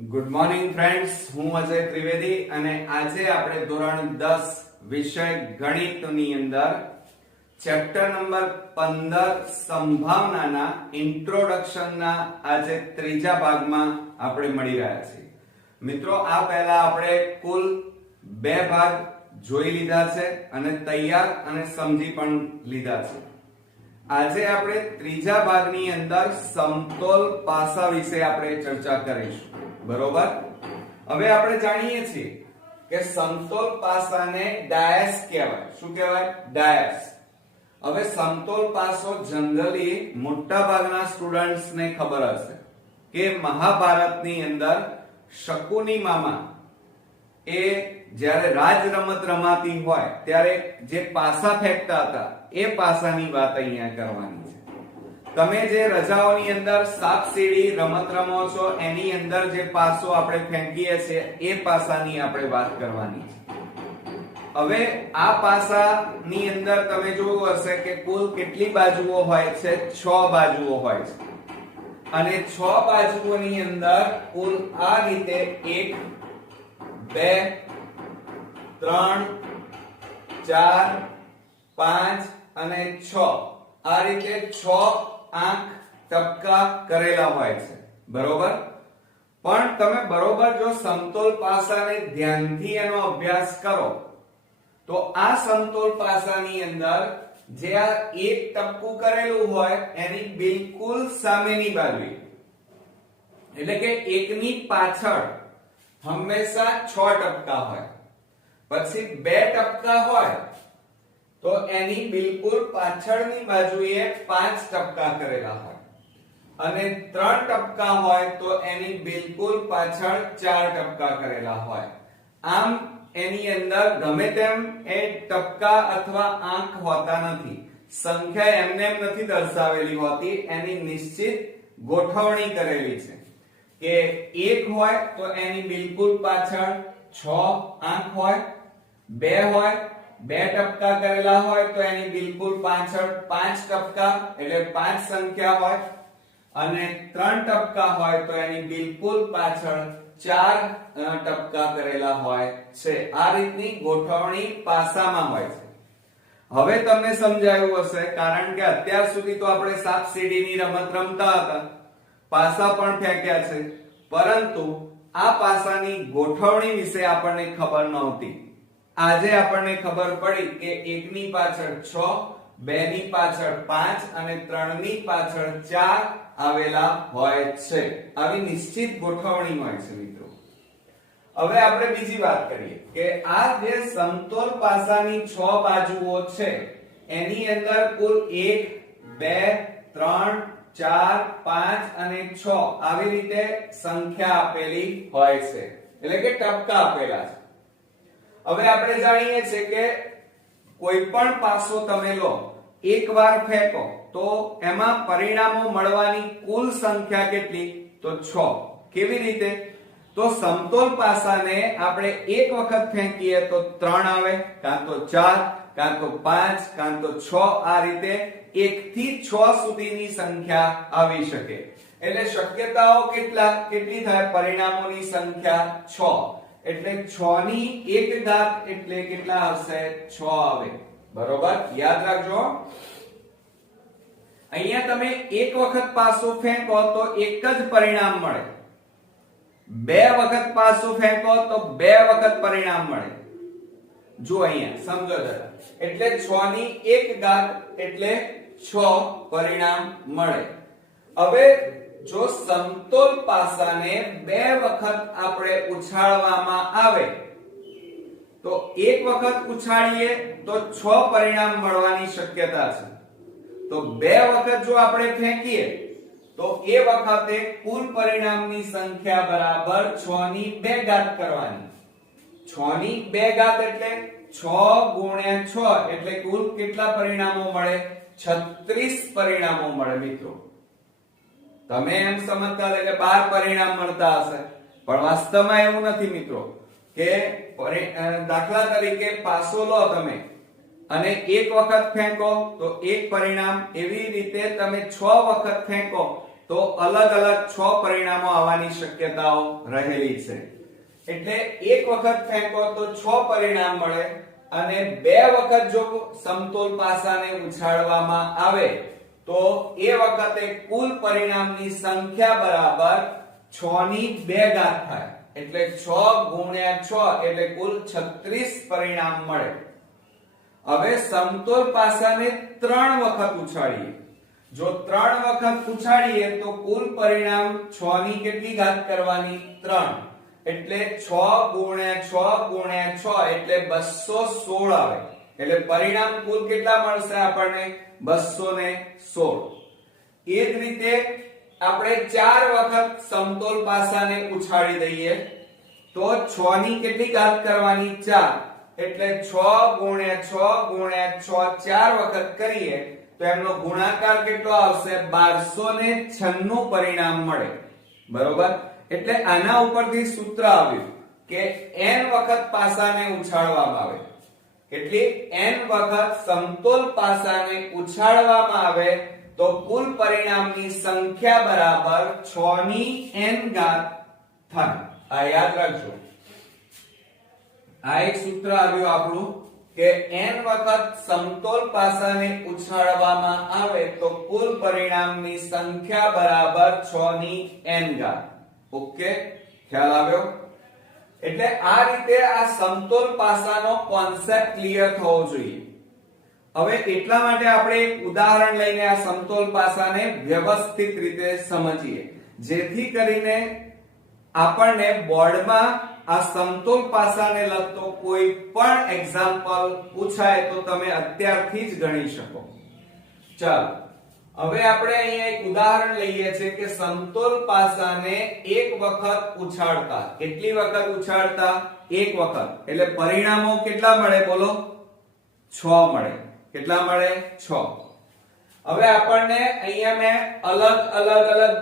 Good morning friends, હું અજય ત્રિવેદી અને આજે આપણે ધોરણ 10 વિષય ગણિતની અંદર ચેપ્ટર નંબર 15 સંભાવનાના ઇન્ટ્રોડક્શનના આજે ત્રીજા ભાગમાં આપણે મળી રહ્યા છીએ. મિત્રો, આ પહેલા આપણે કુલ 2 ભાગ જોઈ લીધા છે અને તૈયાર અને સમજી પણ લીધા છે. આજે આપણે ત્રીજા ભાગની અંદર સમતોલ પાસા વિશે આપણે ચર્ચા કરીશું. બરોબર. હવે આપણે જાણીએ છીએ કે સમતોલ પાસાને ડાયસ કહેવાય. શું કહેવાય? ડાયસ. હવે સમતોલ પાસો જનરલી મોટા ભાગના સ્ટુડન્ટ્સને ખબર હશે કે મહાભારતની અંદર શકુની મામા એ જ્યારે રાજ રમત રમાતી હોય ત્યારે જે પાસા ફેંકતા હતા એ પાસાની વાત અહીંયા કરવાની છે. તમે જે રજાઓની અંદર સાપ સીડી રમત રમો છો એની અંદર જે પાસો આપણે ફેંકીએ છીએ એ પાસાની આપણે વાત કરવાની છે. હવે આ પાસાની અંદર તમે જોયું હશે કે કુલ કેટલી બાજુઓ હોય છે? 6 બાજુઓ હોય છે. અને 6 બાજુઓની અંદર કુલ આ રીતે 1 2 3 4 5 અને 6 આ રીતે 6 આંખ ટપકા કરેલા હોય છે. બરોબર. પણ તમે બરોબર જો સમતોલ પાસાને ધ્યાનથી એનો અભ્યાસ કરો તો આ સમતોલ પાસાની અંદર જે આ એક ટપકું કરેલું હોય એની બિલકુલ સામેની બાજુએ એટલે કે એકની પાછળ હંમેશા 6 ટપકા હોય. પછી 2 ટપકા હોય તો એની બિલકુલ પાછળની બાજુએ 5 ટપકા કરેલા હોય અને 3 ટપકા હોય તો એની બિલકુલ પાછળ 4 ટપકા કરેલા હોય. આમ એની અંદર ગમે તેમ એ ટપકા અથવા આંક હોતા નથી. સંખ્યા એમને એમ નથી દર્શાવેલી હોતી, એની નિશ્ચિત ગોઠવણી કરેલી છે કે 1 હોય તો એની બિલકુલ પાછળ 6 આંક હોય, 2 હોય 2 ટપકા કરેલા હોય તો એની બિલકુલ પાછળ 5 ટપકા એટલે 5 સંખ્યા હોય અને 3 ટપકા હોય તો એની બિલકુલ પાછળ 4 ટપકા કરેલા હોય છે. આ રીતની ગોઠવણી પાસામાં હોય છે. હવે તમને સમજાયું હશે કારણ કે અત્યાર સુધી તો આપણે સાપ સીડીની રમત રમતા હતા, પાસા પણ ફેંક્યા છે, પરંતુ આ પાસાની ગોઠવણી વિશે આપણને ખબર નહોતી. આજે આપણને ખબર પડી કે 1 ની પાછળ 6, 2 ની પાછળ 5 અને 3 ની પાછળ 4 આવેલા હોય છે. આવી નિશ્ચિત ગોઠવણી હોય છે મિત્રો. હવે આપણે બીજી વાત કરીએ કે આ જે સમતોલ પાસાની 6 બાજુઓ છે એની અંદર કુલ 1 2 3 4 5 અને 6 આવી રીતે સંખ્યા આપેલી હોય છે એટલે કે ટપકા આપેલા છે. હવે આપણે જાણીએ છીએ કે કોઈ પણ પાસો તમે લો, એકવાર ફેંકો તો એમાં પરિણામો મળવાની કુલ સંખ્યા કેટલી? તો 6. કેવી રીતે? તો સમતોલ પાસાને આપણે એક વખત ફેંકીએ તો 3 આવે, કાં તો 4, કાં તો 5, કાં તો 6. આ રીતે 1 થી 6 સુધીની સંખ્યા આવી શકે. એટલે શક્યતાઓ કેટલી થાય? પરિણામોની સંખ્યા 6 એટલે 6 ની 1 ઘાત એટલે કેટલા આવશે? 6 આવે. બરોબર, યાદ રાખજો. અહીંયા તમે એક વખત પાસો ફેંકો તો એક જ પરિણામ મળે, 2 વખત પાસો ફેંકો તો 2 વખત પરિણામ મળે. જો અહીંયા સમજો જરા, એટલે 6 ની 1 ઘાત એટલે 6 પરિણામ મળે. હવે જો સમતોલ પાસાને 2 વખત આપણે ઉછાળવામાં આવે તો એક વખત ઉછાળીએ તો 6 પરિણામ મળવાની શક્યતા છે. તો 2 વખત જો આપણે ફેંકીએ તો એ વખતે કુલ પરિણામની સંખ્યા બરાબર 6 ની 2 ઘાત કરવાની. 6 ની 2 ઘાત એટલે 6 ગુણ્યા 6 એટલે કુલ કેટલા પરિણામો મળે? 36 પરિણામો મળે મિત્રો. તમે એમ સમજતા હતા કે 12 પરિણામ મળતા હશે, પણ વાસ્તવમાં એવું નથી મિત્રો. કે દાખલા તરીકે પાસો લો તમે અને એક વખત ફેંકો તો એક પરિણામ, એવી રીતે તમે 6 વખત ફેંકો તો અલગ અલગ 6 પરિણામો આવવાની શક્યતાઓ રહેલી છે. એટલે એક વખત ફેંકો તો 6 પરિણામ મળે અને બે વખત જો સમતોલ પાસાને ઉછાળવામાં આવે તો એ વખતે કુલ પરિણામની સંખ્યા બરાબર 6 ની 2 ઘાત થાય. એટલે 6 ગુણ્યા 6 એટલે કુલ 36 પરિણામ મળે. હવે સમતોલ પાસાને 3 વખત ઉછાળીએ. જો 3 વખત ઉછાળીએ તો કુલ પરિણામ 6 ની કેટલી ઘાત કરવાની? 3. એટલે 6 ગુણ્યા 6 ગુણ્યા 6 એટલે 216 આવે. એટલે પરિણામ કુલ કેટલા મળશે આપણને? 216. એ જ રીતે આપણે 4 વખત સમતોલ પાસાને ઉછાળી દઈએ તો 6 ની કેટલી ઘાત કરવાની? 4. એટલે 6 ગુણ્યા 6 ગુણ્યા 6 4 વખત કરીએ તો એમનો ગુણાકાર કેટલો આવશે? 1296 પરિણામ મળે. બરોબર? એટલે આના ઉપરથી સૂત્ર આવ્યું કે n વખત પાસાને ઉછાળવામાં આવે. કેટલી? n વખત સમતોલ પાસાને ઉછાળવામાં આવે તો કુલ પરિણામની સંખ્યા બરાબર 6 ની n ઘાત થાય. આ યાદ રાખજો. આ એક સૂત્ર આવ્યું આપણું કે n વખત સમતોલ પાસાને ઉછાળવામાં આવે તો કુલ પરિણામની સંખ્યા બરાબર 6 ની n ઘાત. ઓકે, ખ્યાલ આવ્યો? એટલે આ રીતે આ સમતોલ પાસાનો કોન્સેપ્ટ ક્લિયર થવો જોઈએ. હવે એટલા માટે આપણે એક ઉદાહરણ લઈને આ સમતોલ પાસાને વ્યવસ્થિત રીતે સમજીએ, જેથી કરીને આપણને બોર્ડમાં આ સમતોલ પાસાને લગતો કોઈ પણ એક્ઝામ્પલ પૂછાય તો તમે અત્યારથી જ ગણી શકો. ચાલો હવે આપણે અહીંયા એક ઉદાહરણ લઈએ છીએ કે સમતોલ પાસાને એક વખત ઉછાળતા. કેટલી વખત ઉછાળતા? એક વખત. એટલે પરિણામો કેટલા મળે? બોલો. 6 મળે. કેટલા મળે? 6. હવે આપણને અહીંયા મેં અલગ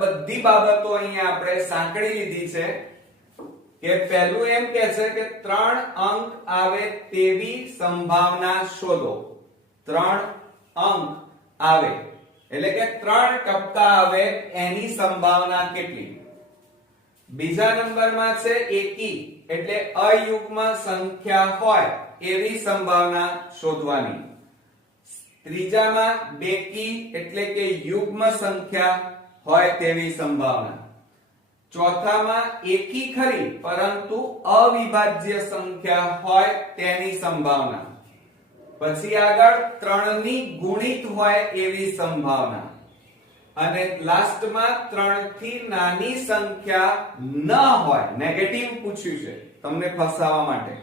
બધી બાબતો અહીંયા આપણે સાંકળી લીધી છે કે પહેલું એમ કહે છે કે 3 અંક આવે તેવી સંભાવના શોધો. 3 અંક આવે એટલે કે 3 ટપકા આવે એની સંભાવના કેટલી? બીજા નંબરમાં છે એકી એટલે અયુગ્મ સંખ્યા હોય એવી સંભાવના શોધવાની. ત્રીજામાં બેકી એટલે કે યુગ્મ સંખ્યા હોય તેવી સંભાવના. ચોથામાં એકી ખરી પરંતુ અવિભાજ્ય સંખ્યા હોય તેની સંભાવના. પછી આગળ 3 ની ગુણિત હોય એવી સંભાવના. અને લાસ્ટમાં 3 થી નાની સંખ્યા ન હોય, નેગેટિવ પૂછ્યું છે તમને ફસાવવા માટે,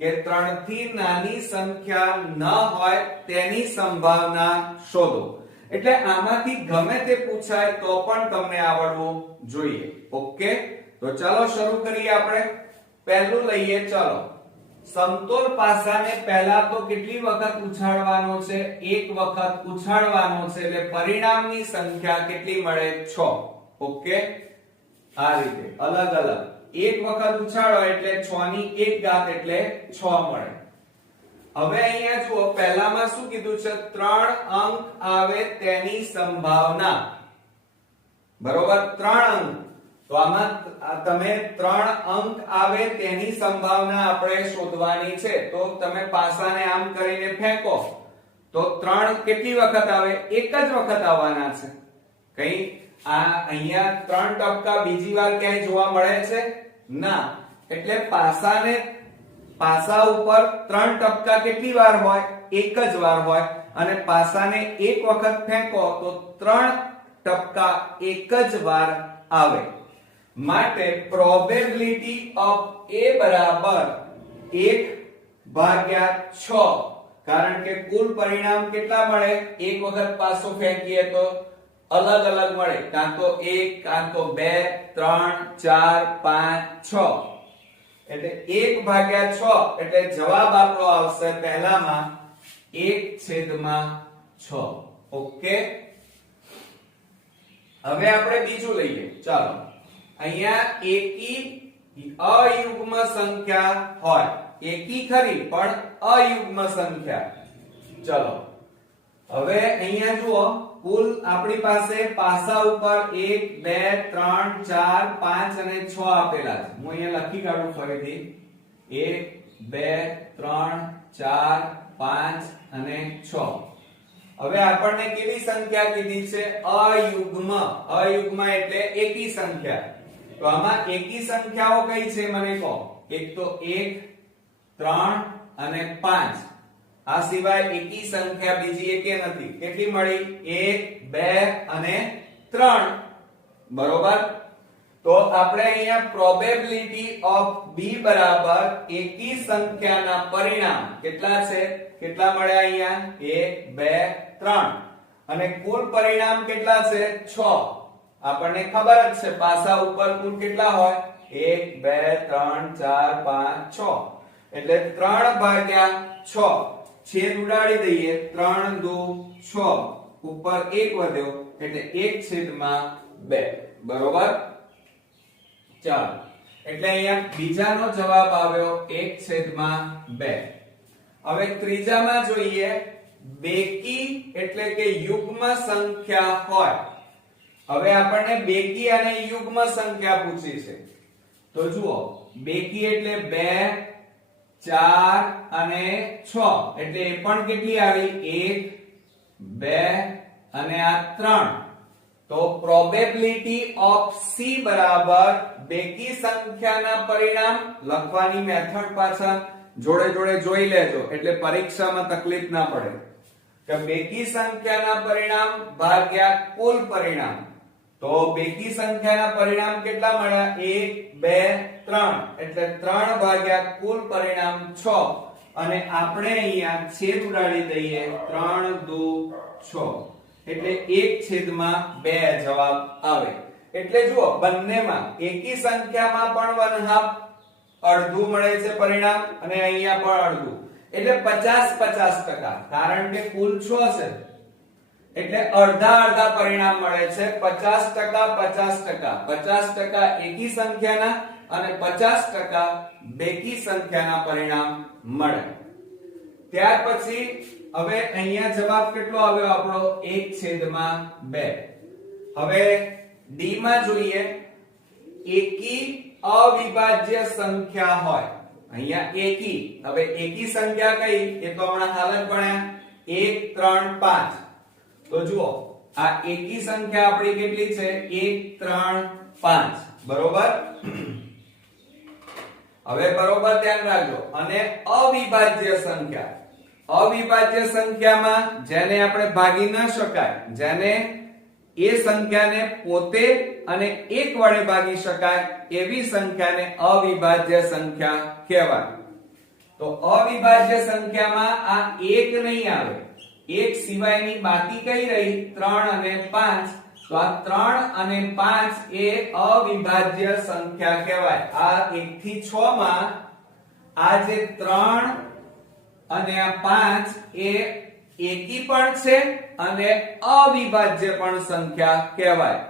કે 3 થી નાની સંખ્યા ન હોય તેની સંભાવના શોધો. એટલે આમાંથી ગમે તે પૂછાય તો પણ તમને આવડવું જોઈએ. ઓકે, તો ચાલો શરૂ કરીએ. આપણે પહેલું લઈએ. ચાલો, સમતોલ પાસાને પહેલા તો કેટલી વખત ઉછાળવાનો છે? એક વખત ઉછાળવાનો છે. એટલે પરિણામની સંખ્યા કેટલી મળે? 6. ઓકે, આ રીતે અલગ એક વખત ઉછાળો એટલે 6 ની 1 ઘાત એટલે 6 મળે. હવે અહીંયા જુઓ, પહેલામાં શું કીધું છે? 3 અંક આવે તેની સંભાવના. બરોબર? 3 અંક. તો આમાં તમે 3 અંક આવે તેની સંભાવના આપણે શોધવાની છે. તો તમે પાસાને આમ કરીને ફેંકો તો 3 કેટલી વખત આવે? એક જ વખત આવવાના છે. કઈ આ અહીંયા 3 ટપકા બીજી વાર ક્યાંય જોવા મળે છે? ના. એટલે પાસા ઉપર 3 ટપકા કેટલી વાર હોય? એક જ વાર હોય. અને પાસાને એક વખત ફેંકો તો 3 ટપકા એક જ વાર આવે. માટે પ્રોબેબિલિટી ઓફ A બરાબર 1/6. કારણ કે કુલ પરિણામ કેટલા મળે? એક વખત પાસો ફેંકીએ તો અલગ મળે, કાં તો 1 કાં તો 2 3 4 5 6. એટલે 1/6 એટલે જવાબ આપણો આવશે પહેલામાં 1/6. ઓકે, હવે આપણે બીજું લઈએ. ચાલો, અહીંયા એકી અયુગ્મ સંખ્યા હોય. એકી ખરી પણ અયુગ્મ સંખ્યા. ચલો, હવે અહીંયા જુઓ કુલ આપણી પાસે પાસા ઉપર 1 2 3 4 5 અને 6 આપેલા છે. હું અહીંયા લખી કાઢું ફરીથી 1 2 3 4 5 અને 6. હવે આપણને કેવી સંખ્યા કીધી છે? અયુગ્મ. અયુગ્મ એટલે એકી સંખ્યા. તો આમાં એકી સંખ્યાઓ કઈ છે મને કહો? એક તો 1 3 અને 5. આ સિવાય એકી સંખ્યા બીજી એકે નથી. કેટલી મળી? 1 2 અને 3. બરોબર. તો આપણે અહીંયા પ્રોબેબિલિટી ઓફ b બરાબર એકી સંખ્યાના પરિણામ કેટલા છે? કેટલા મળ્યા અહીંયા? 1 2 3. અને કુલ પરિણામ કેટલા છે? 6. આપણને ખબર જ છે પાસા ઉપર કુલ કેટલા હોય? 1 2 3 4 5 6. એટલે 3 ભાગ્યા 6. છેદ ઉડાડી દઈએ. 3 દુ 6. ઉપર 1 વધ્યો એટલે 1/2. બરોબર. ચાલો, એટલે અહીંયા બીજાનો જવાબ આવ્યો 1/2. હવે ત્રીજામાં જોઈએ. બેકી એટલે કે યુગ્મ સંખ્યા હોય. હવે આપણને બેકી અને યુગ્મ સંખ્યા પૂછી છે. તો જુઓ બેકી એટલે 2 4 અને 6. એટલે એ પણ કેટલી આવી? 1 2 અને આ 3. તો પ્રોબેબિલિટી ઓફ c બરાબર બેકી સંખ્યાના પરિણામ લખવાની મેથડ પાછા જોડે જોડે જોઈ લેજો એટલે પરીક્ષામાં તકલીફ ના પડે. કે બેકી સંખ્યાના પરિણામ ભાગ્યા કુલ પરિણામ. તો બેકી સંખ્યાના પરિણામ કેટલા મળ્યા? 1 2 3. એટલે 3 ભાગ્યા કુલ પરિણામ 6. અને આપણે અહીંયા છેદ ઉડાડી દઈએ. 3 દુ 6. એટલે 1/2 જવાબ આવે. એટલે જુઓ બંનેમાં એકી સંખ્યામાં પણ 1/2 અડધું મળે છે પરિણામ અને અહીંયા પણ અડધું. એટલે 50-50%. કારણ કે કુલ 6 છે એટલે અડધા અડધા પરિણામ મળે છે. 50% 50% એકી સંખ્યાના અને 50% બેકી સંખ્યાના પરિણામ મળે. ત્યાર પછી હવે અહીંયા જવાબ કેટલો આવ્યો આપણો? 1/2. હવે ડી માં જોઈએ. એકી અવિભાજ્ય સંખ્યા હોય. અહીંયા એકી. હવે એકી સંખ્યા કઈ? એ તો હમણાં હાલ જ ભણ્યા. 1 3 5. તો જુઓ આ એકી સંખ્યા આપણી કેટલી છે? 1 3 5. બરોબર. હવે બરોબર ધ્યાન રાખજો. અને અવિભાજ્ય સંખ્યા. અવિભાજ્ય સંખ્યામાં જેને આપણે ભાગી ન શકાય, જેને એ સંખ્યાને પોતે અને 1 વડે ભાગી શકાય એવી સંખ્યાને અવિભાજ્ય સંખ્યા કહેવાય. તો અવિભાજ્ય સંખ્યામાં આ 1 નહીં આવે. 1 સિવાયની બાકી કઈ રહી? 3 અને 5. તો આ 3 અને 5 એ અવિભાજ્ય સંખ્યા કહેવાય. આ 1 થી 6 માં આ જે 3 અને આ 5 એ એકી પણ છે અને અવિભાજ્ય પણ સંખ્યા કહેવાય.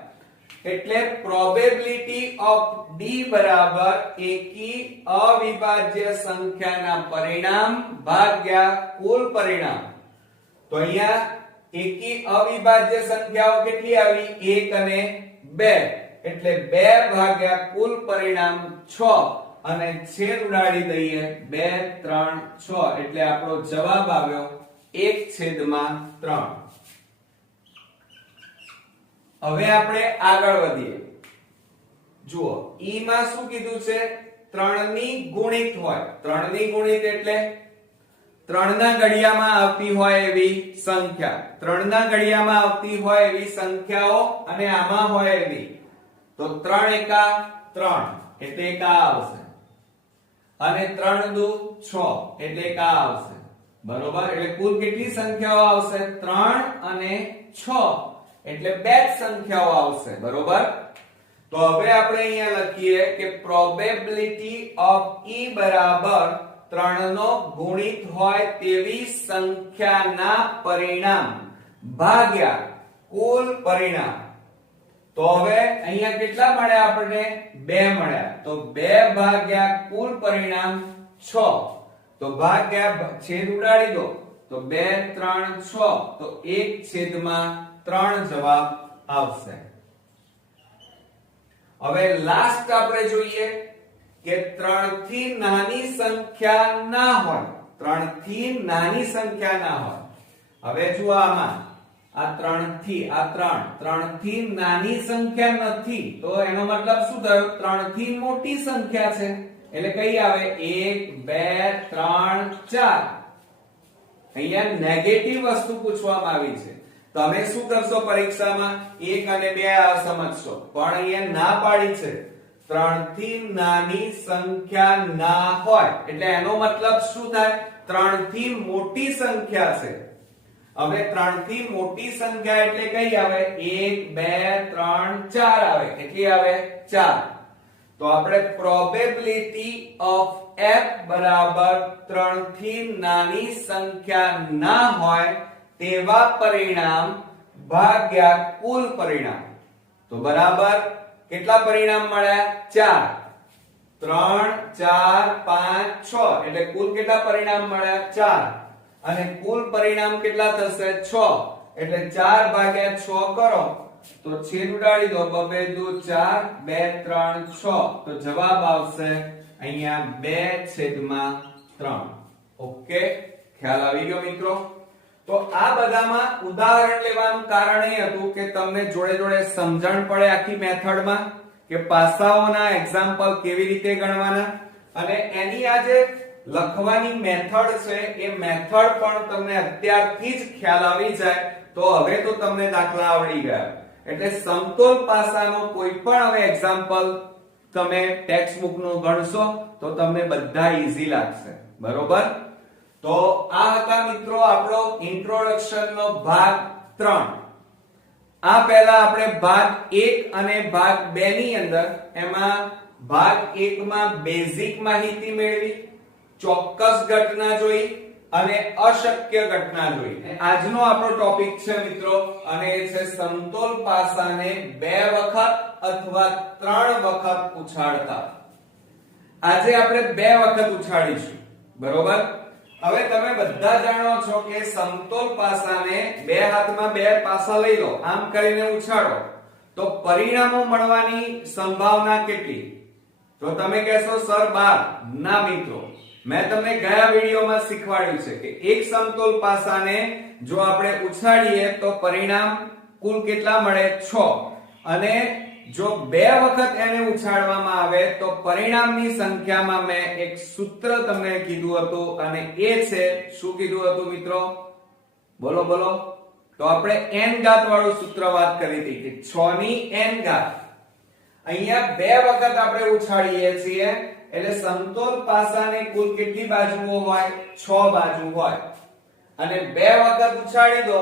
એટલે પ્રોબેબિલિટી ઓફ d બરાબર એકી અવિભાજ્ય સંખ્યાના પરિણામ ભાગ્યા કુલ પરિણામ. તો અહીંયા એકી અવિભાજ્ય સંખ્યાઓ કેટલી આવી? 1 અને 2. એટલે 2 ભાગ્યા કુલ પરિણામ 6. અને છેદ ઉડાડી દઈએ. 2 3 6. એટલે આપણો જવાબ આવ્યો 1/3. હવે આપણે આગળ વધીએ. જુઓ ઈ માં શું કીધું છે? 3 ની ગુણિત હોય. 3 ની ગુણિત એટલે 3 ના ઘડિયામાં આવતી હોય એવી સંખ્યા. 3 ના ઘડિયામાં આવતી હોય એવી સંખ્યાઓ અને આમાં હોય એવી. તો 3 એકા 3 એટલે એક આ આવશે. અને 3 દુ 6 એટલે એક આ આવશે. બરોબર. એટલે કુલ કેટલી સંખ્યાઓ આવશે? 3 અને 6. એટલે બે જ સંખ્યાઓ આવશે. બરોબર. તો હવે આપણે અહીંયા લખીએ કે પ્રોબેબિલિટી ઓફ e બરાબર 3 નો ગુણિત હોય તેવી સંખ્યાના પરિણામ ભાગ્યા કુલ પરિણામ. તો હવે અહીંયા કેટલા મળ્યા આપણને? 2 મળ્યા. તો 2 ભાગ્યા કુલ પરિણામ 6. તો ભાગ્યા છેદ ઉડાડી દો. તો તો 2 3 6 તો 1/3 જવાબ આવશે. હવે લાસ્ટ આપણે જોઈએ કે 3 થી નાની સંખ્યા ના હોય, 3 થી નાની સંખ્યા ના હોય. હવે જુઓ આમાં આ 3 થી આ 3 થી નાની સંખ્યા નથી તો એનો મતલબ શું થયો? 3 થી મોટી સંખ્યા છે એટલે કઈ આવે? 1 2 3 4. અહીંયા નેગેટિવ વસ્તુ પૂછવામાં આવી છે. તમે શું કરશો પરીક્ષામાં? 1 અને 2 આ સમજશો, પણ અહીંયા ના પાડી છે 3 થી નાની સંખ્યા ના હોય એટલે એનો મતલબ શું થાય? 3 થી મોટી સંખ્યા છે. હવે 3 થી મોટી સંખ્યા એટલે કઈ આવે? 1 2 3 4 આવે. કેટલી આવે? 4. તો આપણે પ્રોબેબિલિટી ઓફ f બરાબર 3 થી નાની સંખ્યા ના હોય તેવા પરિણામ ભાગ્યા કુલ પરિણામ. તો બરાબર કેટલા પરિણામ મળ્યા? 4. 3 4 5 6 એટલે કુલ કેટલા પરિણામ મળ્યા? 4. અને કુલ પરિણામ કેટલા થશે? 6. એટલે 4 ભાગ્યા 6 કરો તો છેદ ઉડાડી દો. 2 2 4 2 3 6 તો જવાબ આવશે અહીંયા 2/3. ઓકે, ખ્યાલ આવી ગયો મિત્રો? તો આ બધામાં ઉદાહરણ લેવાનું કારણ એ હતું કે તમને જોડે જોડે સમજણ પડે આખી મેથડમાં કે પાસાઓના એક્ઝામ્પલ કેવી રીતે ગણવાના, અને એની આ જે લખવાની મેથડ છે એ મેથડ પણ તમને અત્યારથી જ ખ્યાલ આવી જાય તો હવે તો તમને દાખલા આવડી ગયા. એટલે સમતોલ પાસાનો કોઈ પણ હવે એક્ઝામ્પલ તમે ટેક્સ્ટ બુક નું ગણશો તો તમને બધા ઈઝી લાગશે. બરોબર? તો આ હતા મિત્રો આપણો ઇન્ટ્રોડક્શન નો ભાગ 3. આ પહેલા આપણે ભાગ 1 અને ભાગ 2 ની અંદર એમાં ભાગ 1 માં બેઝિક માહિતી મેળવી, ચોક્કસ ઘટના જોઈ અને અશક્ય ઘટના જોઈ. આજનો આપણો ટોપિક છે મિત્રો અને એ છે સમતોલ પાસાને 2 વખત અથવા 3 વખત ઉછાળતા. આજે આપણે 2 વખત ઉછાળીશું. બરોબર? હવે તમે બધા જાણો છો કે સમતોલ પાસાને 2 હાથમાં 2 પાસા લઈ લો, આમ કરીને ઉછાળો તો પરિણામો મળવાની સંભાવના કેટલી? તો તમે કહેશો સર 12. ના મિત્રો, મેં તમને ગયા વિડિયોમાં શીખવાડ્યું છે કે એક સમતોલ પાસાને જો આપણે ઉછાળીએ તો પરિણામ કુલ કેટલા મળે? 6. અને જો 2 વખત એને ઉછાળવામાં આવે તો પરિણામની સંખ્યામાં મેં એક સૂત્ર તમને કીધું હતું અને એ છે શું કીધું હતું મિત્રો? બોલો બોલો. તો આપણે n ઘાત વાળું સૂત્ર વાત કરી હતી કે 6 ની n ઘાત. અહીંયા 2 વખત આપણે ઉછાળીએ છીએ એટલે સમતોલ પાસાને કુલ કેટલી બાજુઓ હોય? 6 બાજુ હોય. અને 2 વખત ઉછાળી દો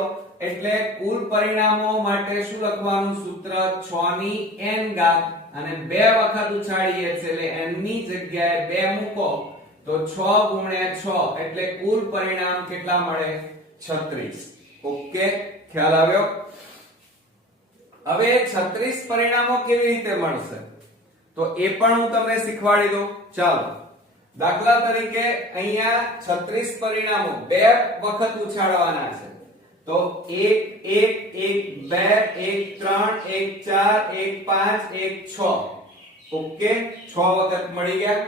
એટલે કુલ પરિણામો માટે શું લખવાનું સૂત્ર? 6 ની n ઘાત. અને 2 વખત ઉછાળીએ છે એટલે n ની જગ્યાએ 2 મૂકો તો 6 ગુણ્યા 6 એટલે કુલ પરિણામ કેટલા મળે? 36. ઓકે, ખ્યાલ આવ્યો? હવે 36 પરિણામો કેવી રીતે મળશે તો એ પણ હું તમને શીખવાડી દઉં. ચાલો, દાખલા તરીકે અહીંયા 36 પરિણામો 2 વખત ઉછાળવાના છે. તો 1 1 1 2 1 3 1 4 1 5 1 6. ઓકે, 6 વખત મળી ગયા.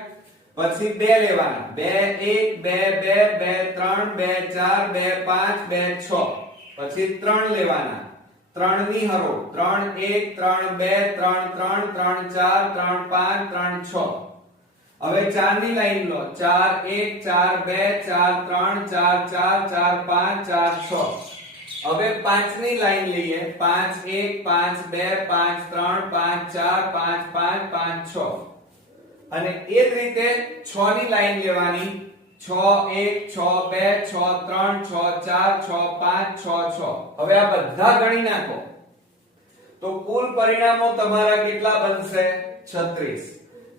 પછી 2 લેવાના. 2 1 2 2 2 3 2 4 2 5 2 6. પછી 3 લેવાના. 3 ની હરોળ 3 1 3 2 3 3 3 4 3 5 3 6. હવે 4 ની લાઈન લો. 4 1 4 2 4 3 4 4 4 5 4 6. હવે 5 ની લાઈન લઈએ. 5 1 5 2 5 3 5 4 5 5 5 6. અને એ જ રીતે 6 ની લાઈન લેવાની. 6 1 6 2 6 3 6 4 6 5 6 6. હવે આ બધા ગણી નાખો તો કુલ પરિણામો તમારા કેટલા બનશે? 36.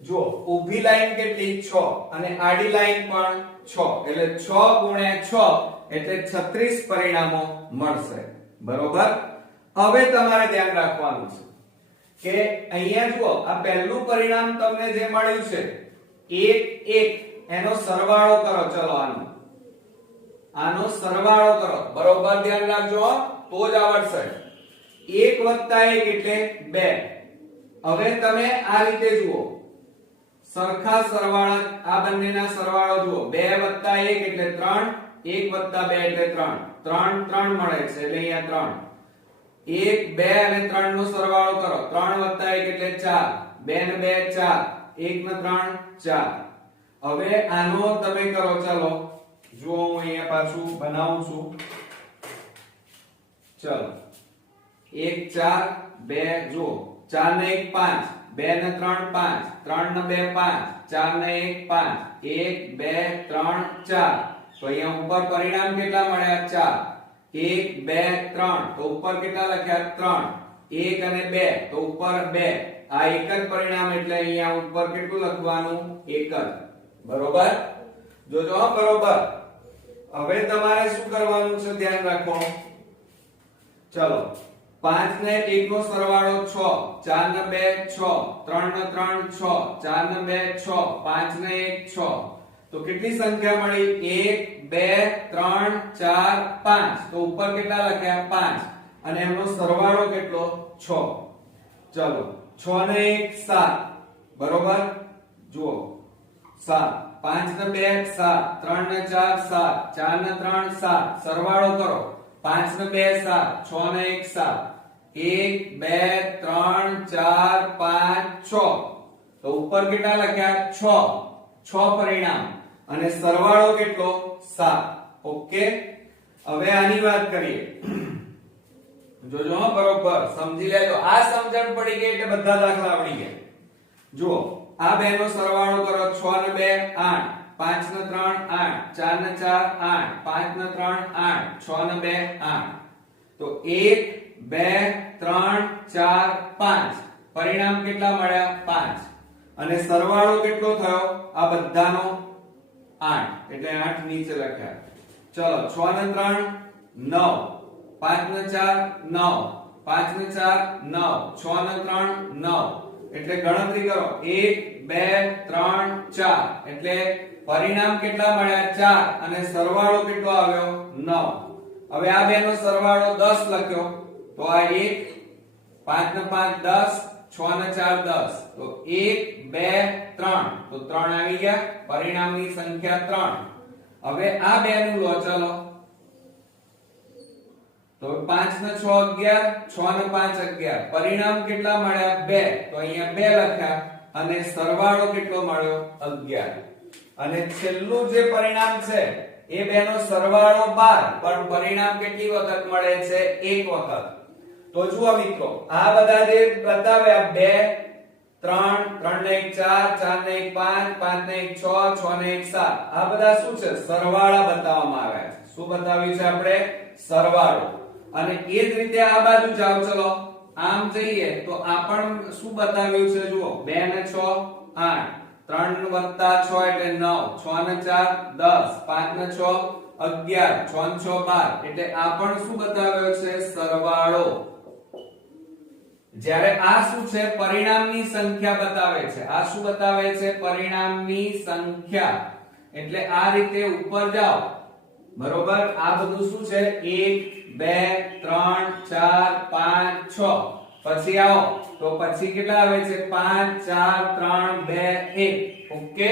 જો ઊભી લાઈન કેટલી? 6 અને આડી લાઈન પણ 6 એટલે 6 ગુણ્યા 6 એટલે 36 પરિણામો મળશે. બરોબર? હવે તમારે ધ્યાન રાખવાનું છે કે અહીંયા જુઓ આ પહેલું પરિણામ તમને જે મળ્યું છે 1 1 એનો સરવાળો કરો. ચલો આનો આનો સરવાળો કરો, બરોબર ધ્યાન રાખજો તો જ આવડશે. 1 + 1 એટલે 2. હવે તમે આ રીતે જુઓ, સરખા સરવાળા આ બંનેના સરવાળો જુઓ. 2 + 1 એટલે 3, 1 + 2 એટલે 3, 3 3 મળે છે એટલે અહીંયા 3. 1 2 અને 3 નો સરવાળો કરો, 3 + 1 એટલે 4, 2 ને 2 4, 1 ને 3 4. હવે આનો તમે કરો, ચાલો જુઓ હું અહીંયા પાછું બનાવું છું. ચલો 1 4 2 જુઓ, 4 ને 1 5, 2 ને 3 5, 3 ને 2 5, 4 ને 1 5, 1 2 3 4. તો અહીંયા ઉપર પરિણામ કેટલા મળ્યા? 4. 1 2 3 તો ઉપર કેટલા લખ્યા? 3. 1 અને 2 તો ઉપર 2. આ એક જ પરિણામ એટલે અહીંયા ઉપર કેટલું લખવાનું? 1 જ. બરોબર? જોજો બરોબર. હવે તમારે શું કરવાનું છે ધ્યાન રાખો. ચલો 5 ને 1 નો સરવાળો 6, 4 ને 2 6, 3 ને 3 6, 4 ને 2 6, 5 ને 1 6. તો કેટલી સંખ્યા મળી? 1 2 3 4 5. તો ઉપર કેટલા લખ્યા? 5. અને એનો સરવાળો કેટલો? 6. ચલો 6 ને 1 7. બરોબર? જુઓ 7, 5 ને 2 7, 3 ને 4 7, 4 ને 3 7. સરવાળો કરો. 5 ને 2 7, 6 ને 1 7, 1 2 3 4 5 6. તો ઉપર કેટલા લખ્યા? 6. 6 પરિણામ અને સરવાળો કેટલો? 7. ઓકે. હવે આની વાત કરીએ. જોજો બરોબર સમજી લેજો. આ સમજણ પડી ગઈ એટલે બધા દાખલા આવડી ગયા. જુઓ આ બે નો સરવાળો કરો. 6 ને 2 8, 5 ને 3 8, 4 ને 4 8, 5 ને 3 8, 6 ને 2 8. તો 1 2 3 4 5. પરિણામ કેટલા મળ્યા? 5. અને સરવાળો કેટલો થયો? આ બધાનો 8 એટલે 8 નીચે લખ્યા. ચલો 6 ને 3 9, 5 ને 4 9, 5 ને 4 9, 6 ને 3 9. એટલે ગણતરી કરો. 1 2 3 4 એટલે પરિણામ કેટલા મળ્યા? 4. અને સરવાળો કેટલો આવ્યો? 9. હવે આ બે નો સરવાળો 10 લખ્યો તો આ 1, 5 ને 5 10, 6 ને 4 10. તો 1 2 3 તો 3 આવી ગયા. પરિણામની સંખ્યા 3. હવે આ બે નું લો. ચાલો તો 5 ને 6 11, 6 ને 5 11. પરિણામ કેટલા મળ્યા? 2. તો અહીંયા 2 લખ્યા અને સરવાળો કેટલો મળ્યો? 11. અને છેલ્લું જે પરિણામ છે એ બે નો સરવાળો 12, પણ પરિણામ કેટલી વખત મળે છે? 1 વખત. તો જુઓ મિત્રો, આ બધા જે બતાવ્યા 2 3 3 ને 1 4, 4 ને 1 5, 5 ને 1 6, 6 ને 1 7. આ બધા શું છે? સરવાળા બતાવવામાં આવ્યા છે. શું બતાવ્યું છે આપણે? સરવાળો. અને એ જ રીતે આ બાજુ જાવ. ચલો આમ જઈએ તો આ પણ શું બતાવ્યું છે? જુઓ 2 ને 6 8, 3 વત્તા 6 એટલે 9, 6 ને 4 10, 5 ને 6 11, 6 ને 6 12. એટલે આ પણ શું બતાવ્યો છે? સરવાળો. જ્યારે આ શું છે? પરિણામની સંખ્યા બતાવે છે. આ શું બતાવે છે? પરિણામની સંખ્યા. એટલે આ રીતે ઉપર જાઓ. બરોબર? આ બધું શું છે? 1 2 3 4 5 6. પછી આવો તો પછી કેટલા આવે છે? 5 4 3 2 1. ઓકે.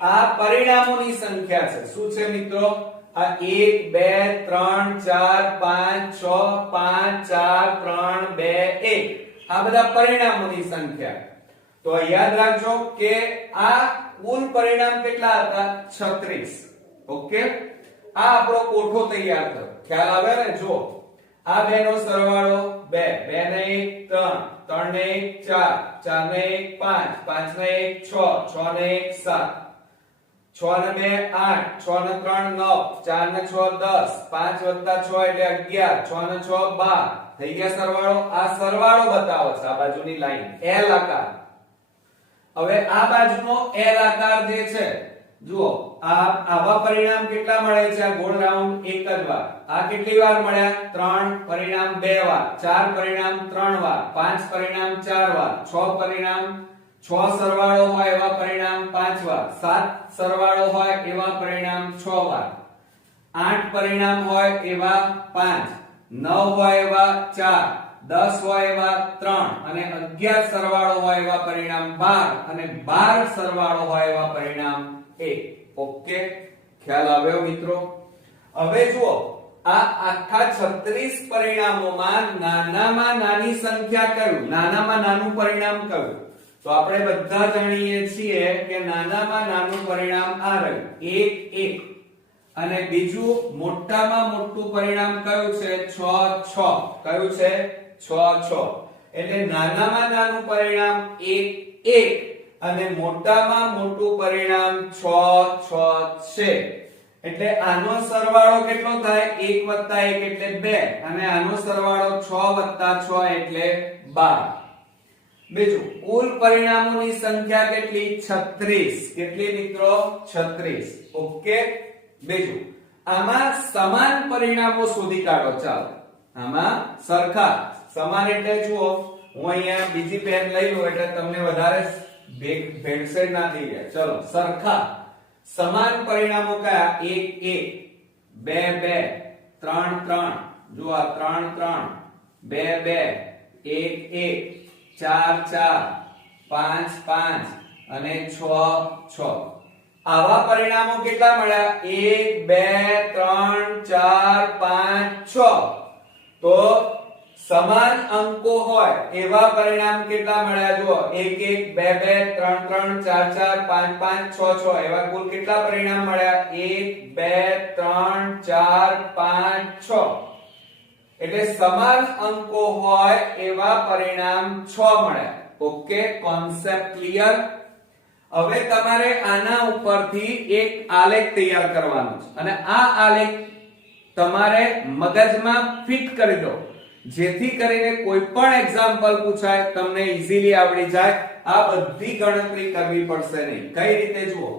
આ પરિણામોની સંખ્યા છે. શું છે મિત્રો? આ 1 2 3 4 5 6 5 4 3 2 1. આ બધા પરિણામોની સંખ્યા. તો યાદ રાખજો કે આ કુલ પરિણામ કેટલા હતા? 36. ઓકે. આ આપણો કોઠો તૈયાર થયો. ખ્યાલ આવે ને? જો આ બે નો સરવાળો 2, 2 ને 1 3, 3 ને 1 4, 4 ને 1 5, 5 ને 1 6, 6 ને 1 7, 6 ને 2 8, 6 ને 3 9, 4 ને 6 10, 5 વત્તા 6 એટલે 11, 6 ને 6 12. થઈ ગયા સરવાળો. આ સરવાળો બતાવો છે આ બાજુની લાઈન L આકાર. હવે આ બાજુનો L આકાર જે છે, જુઓ આ આવા પરિણામ કેટલા મળે છે? આ ગોળ રાઉન્ડ એક જ વાર. આ કેટલી વાર મળ્યા? 3 પરિણામ 2 વાર, 4 પરિણામ 3 વાર, 5 પરિણામ 4 વાર, 6 પરિણામ 6 સરવાળો હોય એવા પરિણામ 5 વાર, 7 સરવાળો હોય એવા પરિણામ 6 વાર. 8 પરિણામ હોય એવા 5, 9 હોય એવા 4, 10 હોય એવા 3 અને 11 સરવાળો હોય એવા પરિણામ 12 અને 12 સરવાળો હોય એવા પરિણામ 1. ઓકે, ખ્યાલ આવ્યો મિત્રો? હવે જુઓ, આ આખા 36 પરિણામોમાં નાનામાં નાની સંખ્યા કયું, નાનામાં નાનું પરિણામ કયું? તો આપણે બધા જાણીએ છીએ કે નાનામાં નાનું પરિણામ આ રહ્યું 1 1 અને બીજું મોટામાં મોટું પરિણામ કયું છે 6 6. કયું છે 6 6. એટલે નાનામાં નાનું પરિણામ 1 1 અને મોટામાં મોટું પરિણામ 6 6 છે. એટલે આનો સરવાળો કેટલો થાય? 1 + 1 એટલે 2 અને આનો સરવાળો 6 + 6 એટલે 12. બીજું, કુલ પરિણામોની સંખ્યા કેટલી? 36. કેટલી મિત્રો? 36. ઓકે. બીજું, આમાં સમાન પરિણામો શોધી કાઢો. ચાલો, આમાં સરખા સમાન એટલે જુઓ, હું અહીંયા બીજી પેન લઈ લઉં એટલે તમને વધારે ભેળસેળ ના થઈ જાય. ચલો, સરખા સમાન પરિણામો કયા? 1 1 2 2 3 3. જો આ 3 3 2 2 1 1 4 4 5 5 અને 6 6. આવા પરિણામો કેટલા મળ્યા? 1 2 3 4 5 6. તો સમાન અંકો હોય એવા પરિણામ કેટલા મળ્યા? જુઓ, 1 1 2 2 3 3 4 4 5 5 6 6. એવા કુલ કેટલા પરિણામ મળ્યા? 1 2 3 4 5 6. એટલે સમાન અંકો હોય એવા પરિણામ 6 મળ્યા. Okay, concept clear? હવે તમારે આના ઉપરથી એક આલેખ તૈયાર કરવાનો છે અને આ આલેખ તમારે મગજમાં ફિટ કરી દો, જેથી કરીને કોઈ પણ એક્ઝામ્પલ પૂછાય તમને ઈઝીલી આવડી જાય. આ બધી ગણતરી કરવી પડશે નહીં. કઈ રીતે? જુઓ,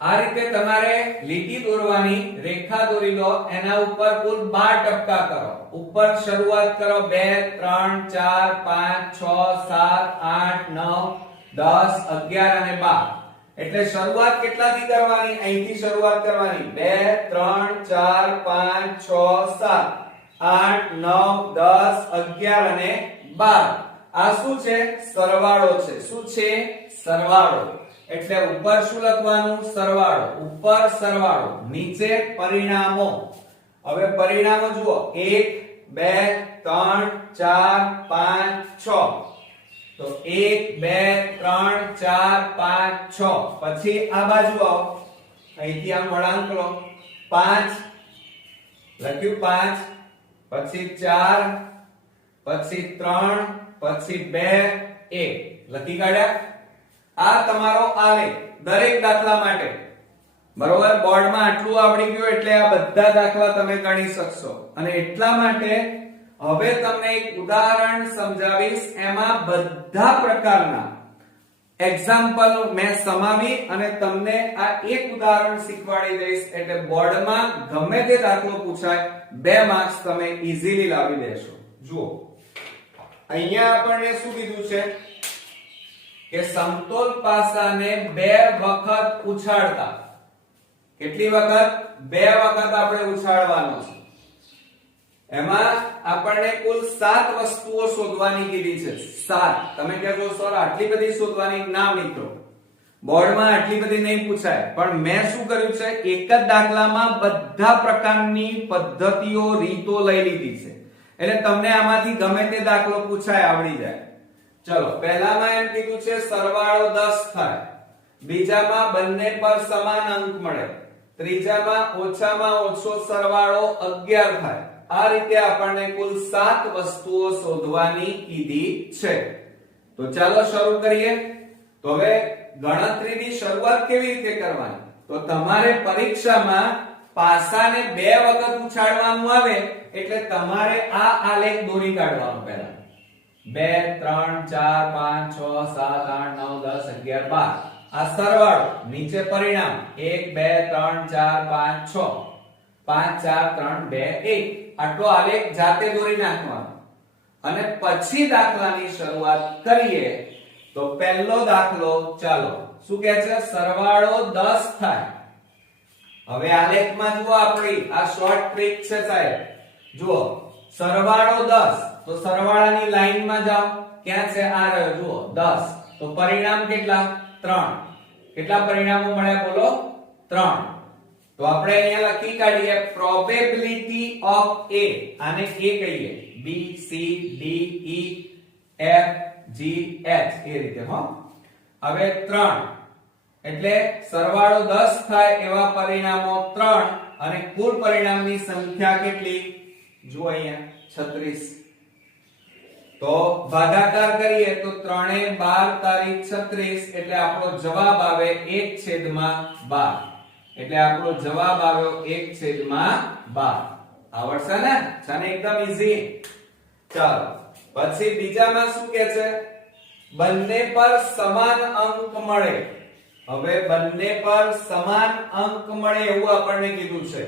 આ રીતે તમારે લીટી દોરવાની, રેખા દોરી લો, એના ઉપર કુલ 12 ટપકા કરો. ઉપર શરૂઆત કરો 2 3 4 5 6 7 8 9 10 11 અને 12. એટલે શરૂઆત કેટલાથી કરવાની? અહીંથી શરૂઆત કરવાની. 2 3 4 5 6 7 8 9 10 11 અને 12. આ શું છે? સરવાળો છે. શું છે? સરવાળો. એટલે ઉપર શું લખવાનું? સરવાળો. ઉપર સરવાળો, નીચે પરિણામો. હવે પરિણામો જુઓ, 1 2 3 4 5 6. તો 1 2 3 4 5 6. પછી આ બાજુ આવો, અહીંથી આમ વળાંક લો. 5 લખ્યું, 5 પછી 4 પછી 3 પછી 2 1 લખી કાઢ્યા. આ તમારો આલેખ દરેક દાખલા માટે. બરોબર, બોર્ડમાં આટલું આવડી ગયું એટલે આ બધા દાખલા તમે ગણી શકશો. અને એટલા માટે હવે તમને એક ઉદાહરણ સમજાવીશ, એમાં બધા પ્રકારના એક્ઝામ્પલ મેં સમાવી અને તમને આ એક ઉદાહરણ શીખવાડી દઈશ. એટલે બોર્ડમાં ગમે તે દાખલો પૂછાય 2 માર્ક્સ તમે ઈઝીલી લાવી દેશો. જુઓ, અહીંયા આપણને શું કીધું છે કે સમતોલ પાસાને 2 વખત ઉછાળતા. કેટલી વખત? 2 વખત આપણે ઉછાળવાનો છે. એમાં આપણને કુલ 7 વસ્તુઓ શોધવાની કીધી છે. 7. તમે કહેજો સર આટલી બધી શોધવાની? ના મિત્રો, બોર્ડમાં આટલી બધી નહીં પૂછાય, પણ મેં શું કર્યું છે, એક જ દાખલામાં બધા પ્રકારની પદ્ધતિઓ, રીતો લઈ લીધી છે. એટલે તમને આમાંથી ગમે તે દાખલો પૂછાય આવડી જાય. ચલો, પહેલામાં એમ કીધું છે સરવાળો 10 થાય, બીજામાં બંને પર સમાન અંક મળે, ત્રીજામાં ઓછામાં ઓછો સરવાળો 11 થાય. આ રીતે આપણને કુલ 7 વસ્તુઓ શોધવાની કીધી છે. તો ચાલો શરૂ કરીએ. તો હવે ગણતરીની શરૂઆત કેવી રીતે કરવાની? તો તમારે પરીક્ષામાં પાસાને 2 વખત ઉછાળવાનું આવે એટલે તમારે આ આલેખ દોરી કાઢવાનો. પહેલા 2 3 4 5 6 7 8 9 10 11 12. આ સરવાળો, નીચે પરિણામ 1 2 3 4 5 6 5 4 3 2 1. આટલો આલેખ જાતે દોરી નાખવાનો અને પછી દાખલાની શરૂઆત કરીએ. તો પહેલો દાખલો, ચાલો, શું કહે છે? સરવાળો 10 થાય. હવે આલેખમાં જુઓ આપણી આ શોર્ટ ટ્રીક છે સાહેબ. જુઓ સરવાળો 10 તો સરવાળાની લાઈનમાં જાઓ. ક્યાં છે? આ રહ્યો જુઓ 10. તો પરિણામ કેટલા? 3. કેટલા પરિણામો મળ્યા બોલો? 3. તો આપણે અહીંયા લખી કાઢીએ પ્રોબેબિલિટી ઓફ A. આને A કહીએ. B C D E F G H એ રીતે હો. હવે 3 એટલે સરવાળો 10 થાય એવા પરિણામો 3 અને કુલ પરિણામની સંખ્યા કેટલી? જુઓ અહીંયા 36. તો ભાગાકાર કરીએ તો 3 એ 12 તારીખ 36 એટલે આપણો જવાબ આવે 1/12. એટલે આપણો જવાબ આવ્યો 1/12. આવડશે ને? છે એકદમ ઈઝી. ચાલો પછી બીજામાં શું કહે છે? બંને પર સમાન અંક મળે. હવે બંને પર સમાન અંક મળે એવું આપણને કીધું છે.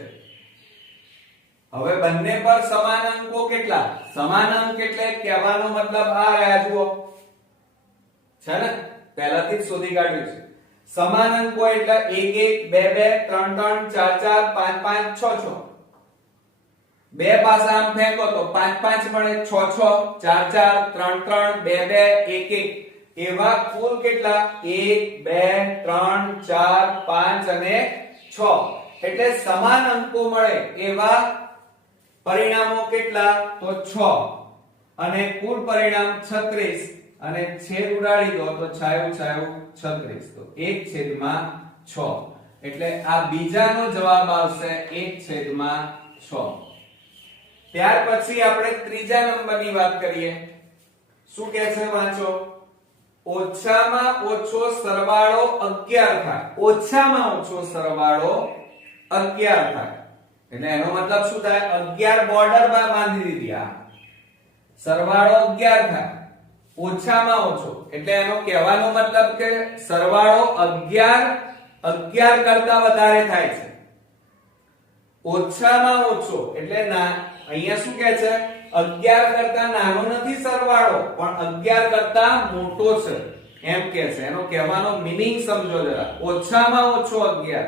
હવે બંને પર સમાન અંકો કેટલા? સમાન અંક એટલે કહેવાનો મતલબ આ રહ્યા જુઓ. છે ને? પહેલાથી જ શોધી કાઢ્યું છે. સમાન અંકો એટલે 1 1 2 2 3 3 4 4 5 5 6 6. બે પાસા આમ ફેંકો તો 5 5 મળે, 6 6 4 4 3 3 2 2 1 1. એવા કુલ કેટલા? 1 2 3 4 5 અને 6. એટલે સમાન અંકો મળે એવા પરિણામો કેટલા? તો 6 અને કુલ પરિણામ 36 અને છેદ ઉડાડી દો તો છાયું છાયું 36. તો 1/6. એટલે આ બીજાનો જવાબ આવશે 1/6. ત્યાર પછી આપણે ત્રીજા નંબરની વાત કરીએ. શું કહે છે? વાંચો. ઓછામાં ઓછો સરવાળો 11 થાય. ઓછામાં ઓછો સરવાળો 11 થાય. એટલે એનો મતલબ શું થાય? 11 બોર્ડર માં બાંધી દીધી. આ સરવાળો 11 થાય. ઓછામાં ઓછો એટલે એનો કહેવાનો મતલબ કે સરવાળો 11 કરતા વધારે થાય છે. ઓછામાં ઓછો એટલે અહીંયા શું કહે છે? 11 કરતા નાનો નથી સરવાળો, પણ 11 કરતા મોટો છે એમ કહે છે. એનો કહેવાનો મીનિંગ સમજો જરા. ઓછામાં ઓછો 11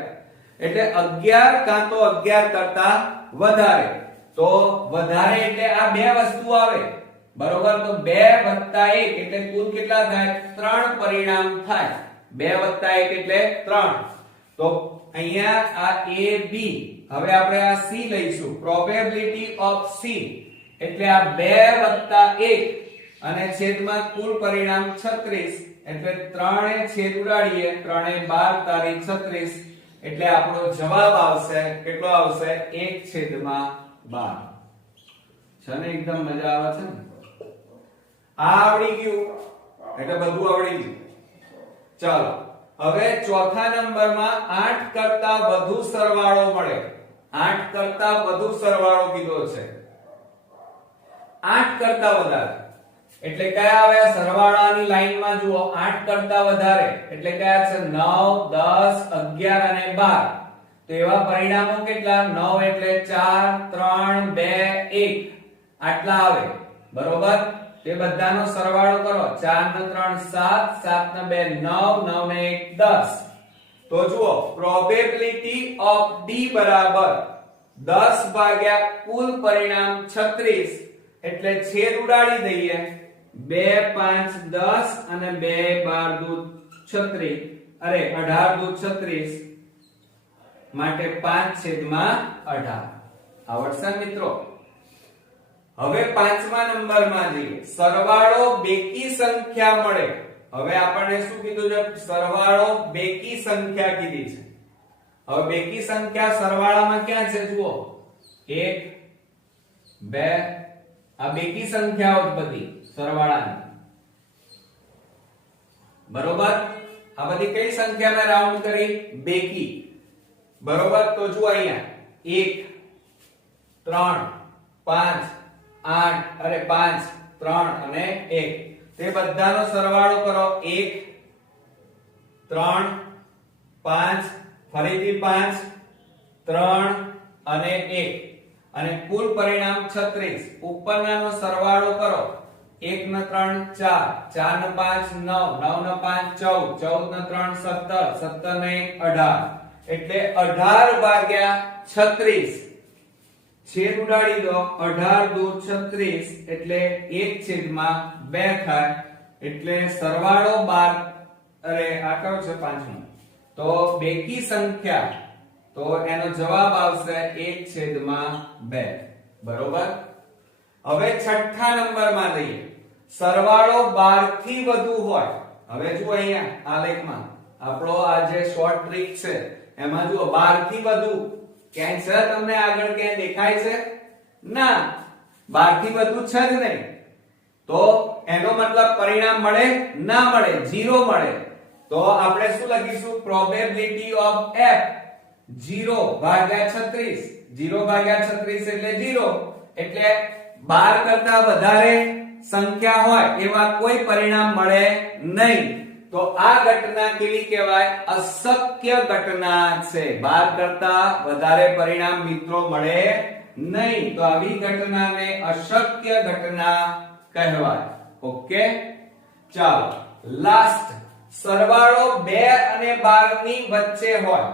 એટલે 11 કાં તો 11 કરતા વધારે. તો વધારે એટલે આ બે વસ્તુ આવે. બરોબર? તો 2 + 1 એટલે કુલ કેટલા થાય? 3 પરિણામ થાય. 2 + 1 એટલે 3. તો અહીંયા આ A B. હવે આપણે આ C લઈશું. પ્રોબેબિલિટી ઓફ C એટલે આ 2 + 1 અને છેદમાં કુલ પરિણામ 36 એટલે 3 એ છેદ ઉડાડીએ 3 એ 12 તારીખ 36 એટલે આપણો જવાબ આવશે કેટલો આવશે? 1/12. છે ને? એકદમ મજા આવે છે ને? આ આવડી ગયું એટલે બધું આવડી ગયું. ચાલો હવે ચોથા નંબરમાં 8 કરતા વધુ સરવાળો મળે. 8 કરતા વધુ સરવાળો કીધો છે. 8 કરતા વધારે એટલે કયા આવે? સરવાળાની લાઈનમાં જુઓ. 8 કરતા વધારે એટલે કયા છે? 9 10 11 અને 12. તો એવા પરિણામો કેટલા? 9 એટલે 4 3 2 1 આટલા આવે. બરોબર? તે બધાનો સરવાળો કરો. 4 ને 3 7 7 ને 2 9 9 ને 1 10. તો જુઓ પ્રોબેબિલિટી ઓફ D બરાબર 10 ભાગ્યા કુલ પરિણામ 36 એટલે છેદ ઉડાડી દઈએ. 2 5 10 અને 2 12 દૂ 36 અરે 18 દૂ 36 માટે 5/18. આવડશે મિત્રો? હવે પાંચમા નંબરમાં જઈએ. સરવાળો બેકી સંખ્યા મળે. હવે આપણને શું કીધું છે? સરવાળો બેકી સંખ્યા કીધી છે. હવે બેકી સંખ્યા સરવાળામાં ક્યાં છે? જુઓ 1 2 આ બેકી સંખ્યાઓ જ બધી સરવાળાની. બરોબર? આ બધી કઈ સંખ્યાને રાઉન્ડ કરી? બેકી. બરોબર? તો જુઓ અહીંયા 1 3 5 8 અરે 5 3 અને 1 તે બધાનો સરવાળો કરો. 1 3 5 ફરીથી 5 3 અને 1 અને કુલ પરિણામ 36. ઉપરનાનો સરવાળો કરો. 1 ને 3 4 4 ને 5 9 9 ને 5 14 14 ને 3 17 17 ને 1 18 એટલે 18 ભાગ્યા 36 છેદ ઉડાડી દો 18 દુ 36 એટલે 1/2 થાય એટલે સરવાળો 12 અરે આ કયો છે પાંચમો તો બેકી સંખ્યા તો એનો જવાબ આવશે 1/2 બરોબર હવે છઠ્ઠા નંબરમાં લઈએ સરવાળો 12 થી વધુ હોય હવે જુઓ અહીંયા આલેખમાં આપણો આ જે શોર્ટ ટ્રીક છે એમાં જુઓ 12 થી વધુ ક્યાંય છે તમને આગળ ક્યાંય દેખાય છે ના 12 થી વધુ છે જ નહીં તો એનો મતલબ પરિણામ મળે ના મળે 0 મળે તો આપણે શું લખીશું પ્રોબેબિલિટી ઓફ f 0/36 0/36 એટલે 0 એટલે 12 કરતા વધારે સંખ્યા હોય એવા કોઈ પરિણામ મળે નહીં તો આ ઘટના કેવી કહેવાય અશક્ય ઘટના છે 12 કરતા વધારે પરિણામ મિત્રો મળે નહીં તો આવી ઘટનાને અશક્ય ઘટના કહેવાય ઓકે ચાલો લાસ્ટ સરવાળો 2 અને 12 ની વચ્ચે હોય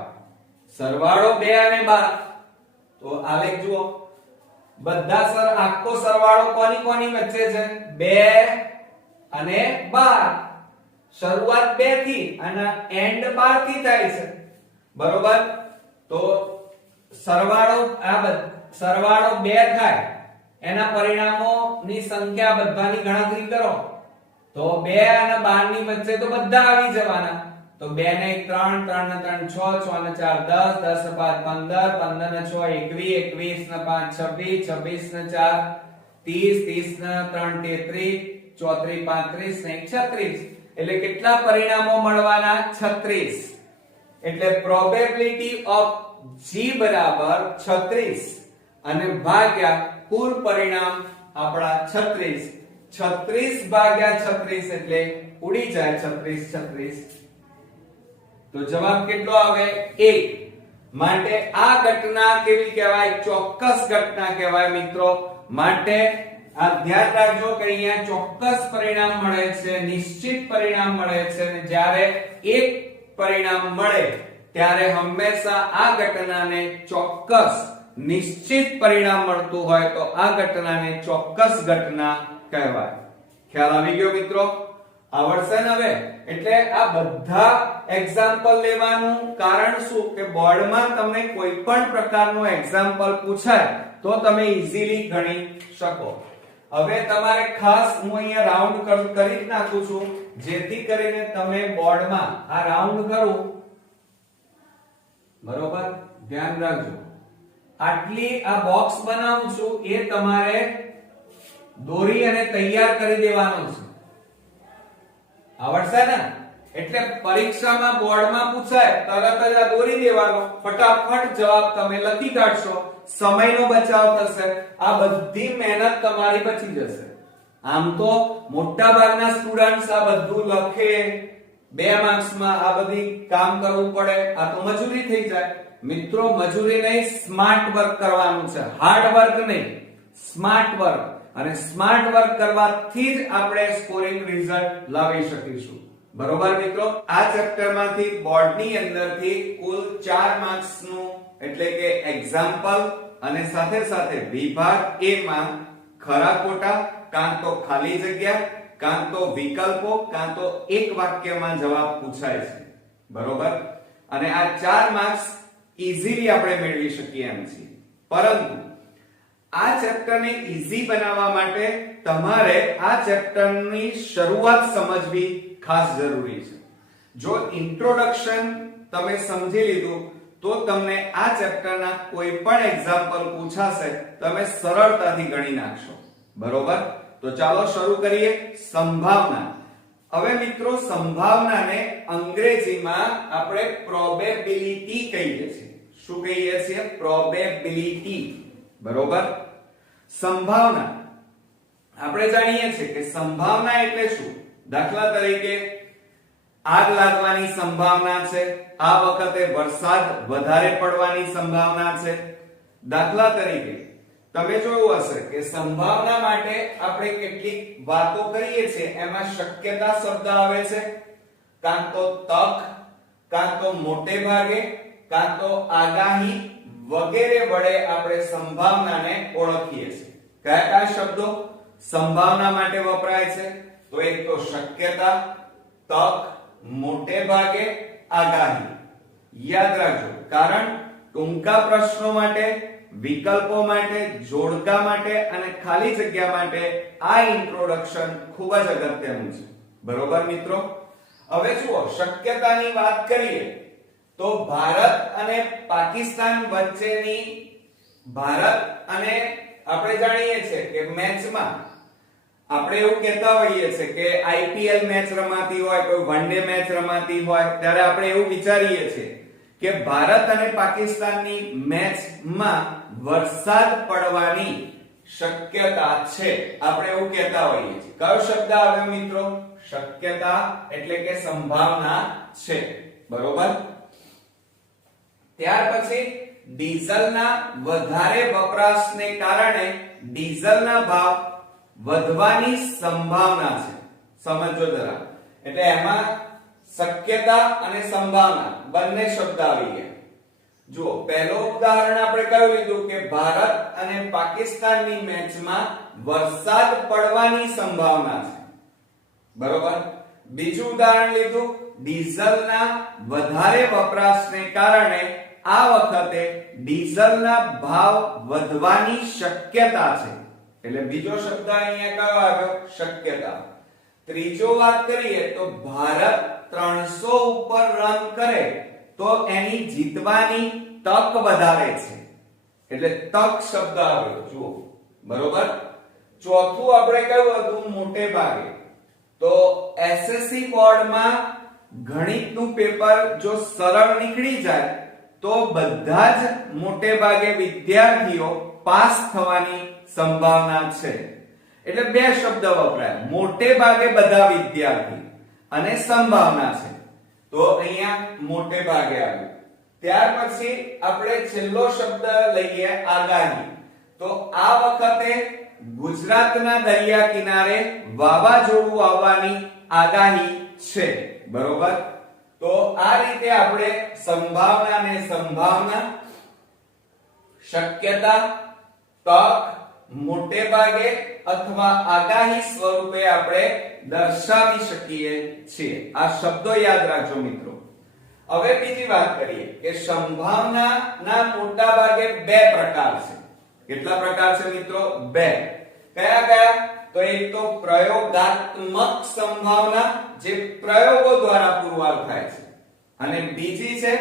સરવાળો 2 અને 12 તો આલેખ જુઓ બધા આખો સરવાળો કોની કોની વચ્ચે છે 2 અને 12 શરૂઆત 2 થી અને એન્ડ 12 થી થાય છે બરોબર તો સરવાળો 2 થાય એના પરિણામોની સંખ્યા બધાની ગણતરી કરો તો 2 અને 12 ની વચ્ચે તો બધા આવી જવાના તો 2 ને 1 3 3 ને 3 6 6 ને 4 10 10 ને 5 15 15 ને 6 21 21 ને 5 26 26 ને 4 30 30 ને 3 33 34 35 ને 36 એટલે કેટલા પરિણામો મળવાના 36 એટલે પ્રોબેબિલિટી ઓફ G બરાબર 36 અને ભાગ્યા કુલ પરિણામ આપણા 36 36 ભાગ્યા 36 એટલે ઉડી જાય 36 36 તો જવાબ કેટલો આવે 1 માટે આ ઘટના કેવી કહેવાય ચોક્કસ ઘટના કહેવાય મિત્રો માટે આ ધ્યાન રાખજો કે અહીંયા ચોક્કસ પરિણામ મળે છે નિશ્ચિત પરિણામ મળે છે અને જ્યારે એક પરિણામ મળે ત્યારે હંમેશા આ ઘટનાને ચોક્કસ નિશ્ચિત પરિણામ મળતું હોય તો આ ઘટનાને ચોક્કસ ઘટના કહેવાય ખ્યાલ આવી ગયો મિત્રો આવડશે ને હવે એટલે આ બધા એક્ઝામ્પલ લેવાનું કારણ શું કે બોર્ડમાં તમને કોઈ પણ પ્રકારનું એક્ઝામ્પલ પૂછાય તો તમે ઈઝીલી ગણી શકો હવે તમારે ખાસ હું અહીંયા રાઉન્ડ કરી નાખું છું જેથી કરીને તમે બોર્ડમાં આ રાઉન્ડ કરું બરોબર ધ્યાન રાખજો આટલી આ બોક્સ બનાવું છું એ તમારે દોરી અને તૈયાર કરી દેવાનો છે આવડશે ને એટલે પરીક્ષામાં બોર્ડમાં પૂછાય તરત જ આ દોરી દેવાનો ફટાફટ જવાબ તમે લખી કાઢશો સમયનો બચાવ થશે આ બધી મહેનત તમારી બચી જશે આમ તો મોટા ભાગના સ્ટુડન્ટ્સ આ બધું લખે 2 માર્ક્સમાં આ બધી કામ કરવું પડે આ તો મજૂરી થઈ જાય મિત્રો મજૂરી નહીં સ્માર્ટ વર્ક કરવાનું છે હાર્ડ વર્ક નહીં સ્માર્ટ વર્ક અને સ્માર્ટ વર્ક કરવાથી જ આપણે સ્કોરિંગ રિઝલ્ટ લાવી શકીશું બરોબર મિત્રો આ ચેપ્ટરમાંથી બોર્ડની અંદરથી કુલ 4 માર્ક્સનું એટલે કે એક્ઝામ્પલ અને સાથે સાથે વિભાગ A માં ખરા ખોટા કાં તો ખાલી જગ્યા કાં તો વિકલ્પો કાં તો એક વાક્યમાં જવાબ પૂછાય છે બરોબર અને આ 4 માર્ક્સ ઈઝીલી આપણે મેળવી શકીએ એમ છીએ પરંતુ આ ચેપ્ટરને ઈઝી બનાવવા માટે તમારે આ ચેપ્ટરની શરૂઆત સમજવી ખાસ જરૂરી છે જો ઇન્ટ્રોડક્શન તમે સમજી લીધું તો તમને આ ચેપ્ટરના કોઈ પણ એક્ઝામ્પલ પૂછાશે તમે સરળતાથી ગણી નાખશો બરોબર તો ચાલો શરૂ કરીએ સંભાવના હવે મિત્રો સંભાવનાને અંગ્રેજીમાં આપણે પ્રોબેબિલિટી કહીએ છીએ શું કહીએ છીએ પ્રોબેબિલિટી બરોબર સંભાવના આપણે જાણીએ છીએ કે સંભાવના એટલે શું દાખલા તરીકે આગ લાગવાની સંભાવના છે આ વખતે વરસાદ વધારે પડવાની સંભાવના છે દાખલા તરીકે તમે જોયું હશે કે સંભાવના માટે આપણે કેટલીક વાતો કરીએ છીએ એમાં શક્યતા શબ્દ આવે છે કાં તો તક કાં તો મોટે ભાગે કાં તો આગાહી વગેરે વડે આપણે સંભાવનાને ઓળખીએ છીએ. કયા કયા શબ્દો સંભાવના માટે વપરાય છે? તો એક તો શક્યતા, તક, મોટે ભાગે, આગાહી. યાદ રાખજો, કારણ ટૂંકા પ્રશ્નો માટે, વિકલ્પો માટે, જોડકા માટે અને ખાલી જગ્યા માટે આ ઇન્ટ્રોડક્શન ખૂબ જ અગત્યનું છે. બરોબર મિત્રો? હવે જુઓ, શક્યતાની વાત કરીએ તો ભારત અને પાકિસ્તાન વચ્ચેની આપણે જાણીએ છીએ કે મેચમાં આપણે એવું કહેતા હોઈએ છીએ કે આઈપીએલ મેચ રમાતી હોય, કોઈ વન ડે મેચ રમાતી હોય ત્યારે આપણે એવું વિચારીએ છીએ કે ભારત અને પાકિસ્તાનની મેચમાં વરસાદ પડવાની શક્યતા છે. આપણે એવું કહેતા હોઈએ છીએ. કયો શબ્દ આવ્યો મિત્રો? શક્યતા એટલે કે સંભાવના છે. બરોબર? ત્યાર પછી ડીઝલના વધારે વપરાશને કારણે ડીઝલના ભાવ વધવાની સંભાવના છે. સમજો જરા. એટલે એમાં શક્યતા અને સંભાવના બંને શબ્દ આવી ગયા. જુઓ, પહેલો ઉદાહરણ આપણે કયું લીધું કે ભારત અને પાકિસ્તાનની મેચમાં વરસાદ પડવાની સંભાવના છે. બરોબર? બીજું ઉદાહરણ લીધું ડીઝલના વધારે વપરાશને કારણે આ વખતે ડીઝલના ભાવ વધવાની શક્યતા છે. એટલે બીજો શબ્દ અહીંયા કયો આવ્યો? શક્યતા. ત્રીજો વાત કરીએ તો ભારત 300 ઉપર રન કરે તો એની જીતવાની તક વધારે છે. એટલે તક શબ્દ આવ્યો. જુઓ, બરોબર? ચોથું આપણે કયું હતું? મોટે ભાગે. તો એસએસસી બોર્ડમાં ગણિતનું પેપર જો સરળ નીકળી જાય તો બધા જ મોટે ભાગે વિદ્યાર્થીઓ પાસ થવાની સંભાવના છે. એટલે બે શબ્દ વપરાય, મોટે ભાગે બધા વિદ્યાર્થી અને સંભાવના છે. તો અહીંયા મોટે ભાગે આવ્યું. ત્યાર પછી આપણે છેલ્લો શબ્દ લઈએ આગાહી. તો આ વખતે ગુજરાતના દરિયા કિનારે વાવાઝોડું આવવાની આગાહી છે. બરોબર? તો આ રીતે આપણે સંભાવના, શક્યતા, તક, મોટે ભાગે અથવા આગાહી સ્વરૂપે આપણે દર્શાવી શકીએ છીએ. આ શબ્દો યાદ રાખજો મિત્રો. હવે બીજી વાત કરીએ કે સંભાવનાના મોટા ભાગે બે પ્રકાર છે. કેટલા પ્રકાર છે મિત્રો? બે. કયા કયા? તો એક તો પ્રયોગાત્મક સંભાવના, જે પ્રયોગો દ્વારા પુરવાર થાય છે, અને બીજી છે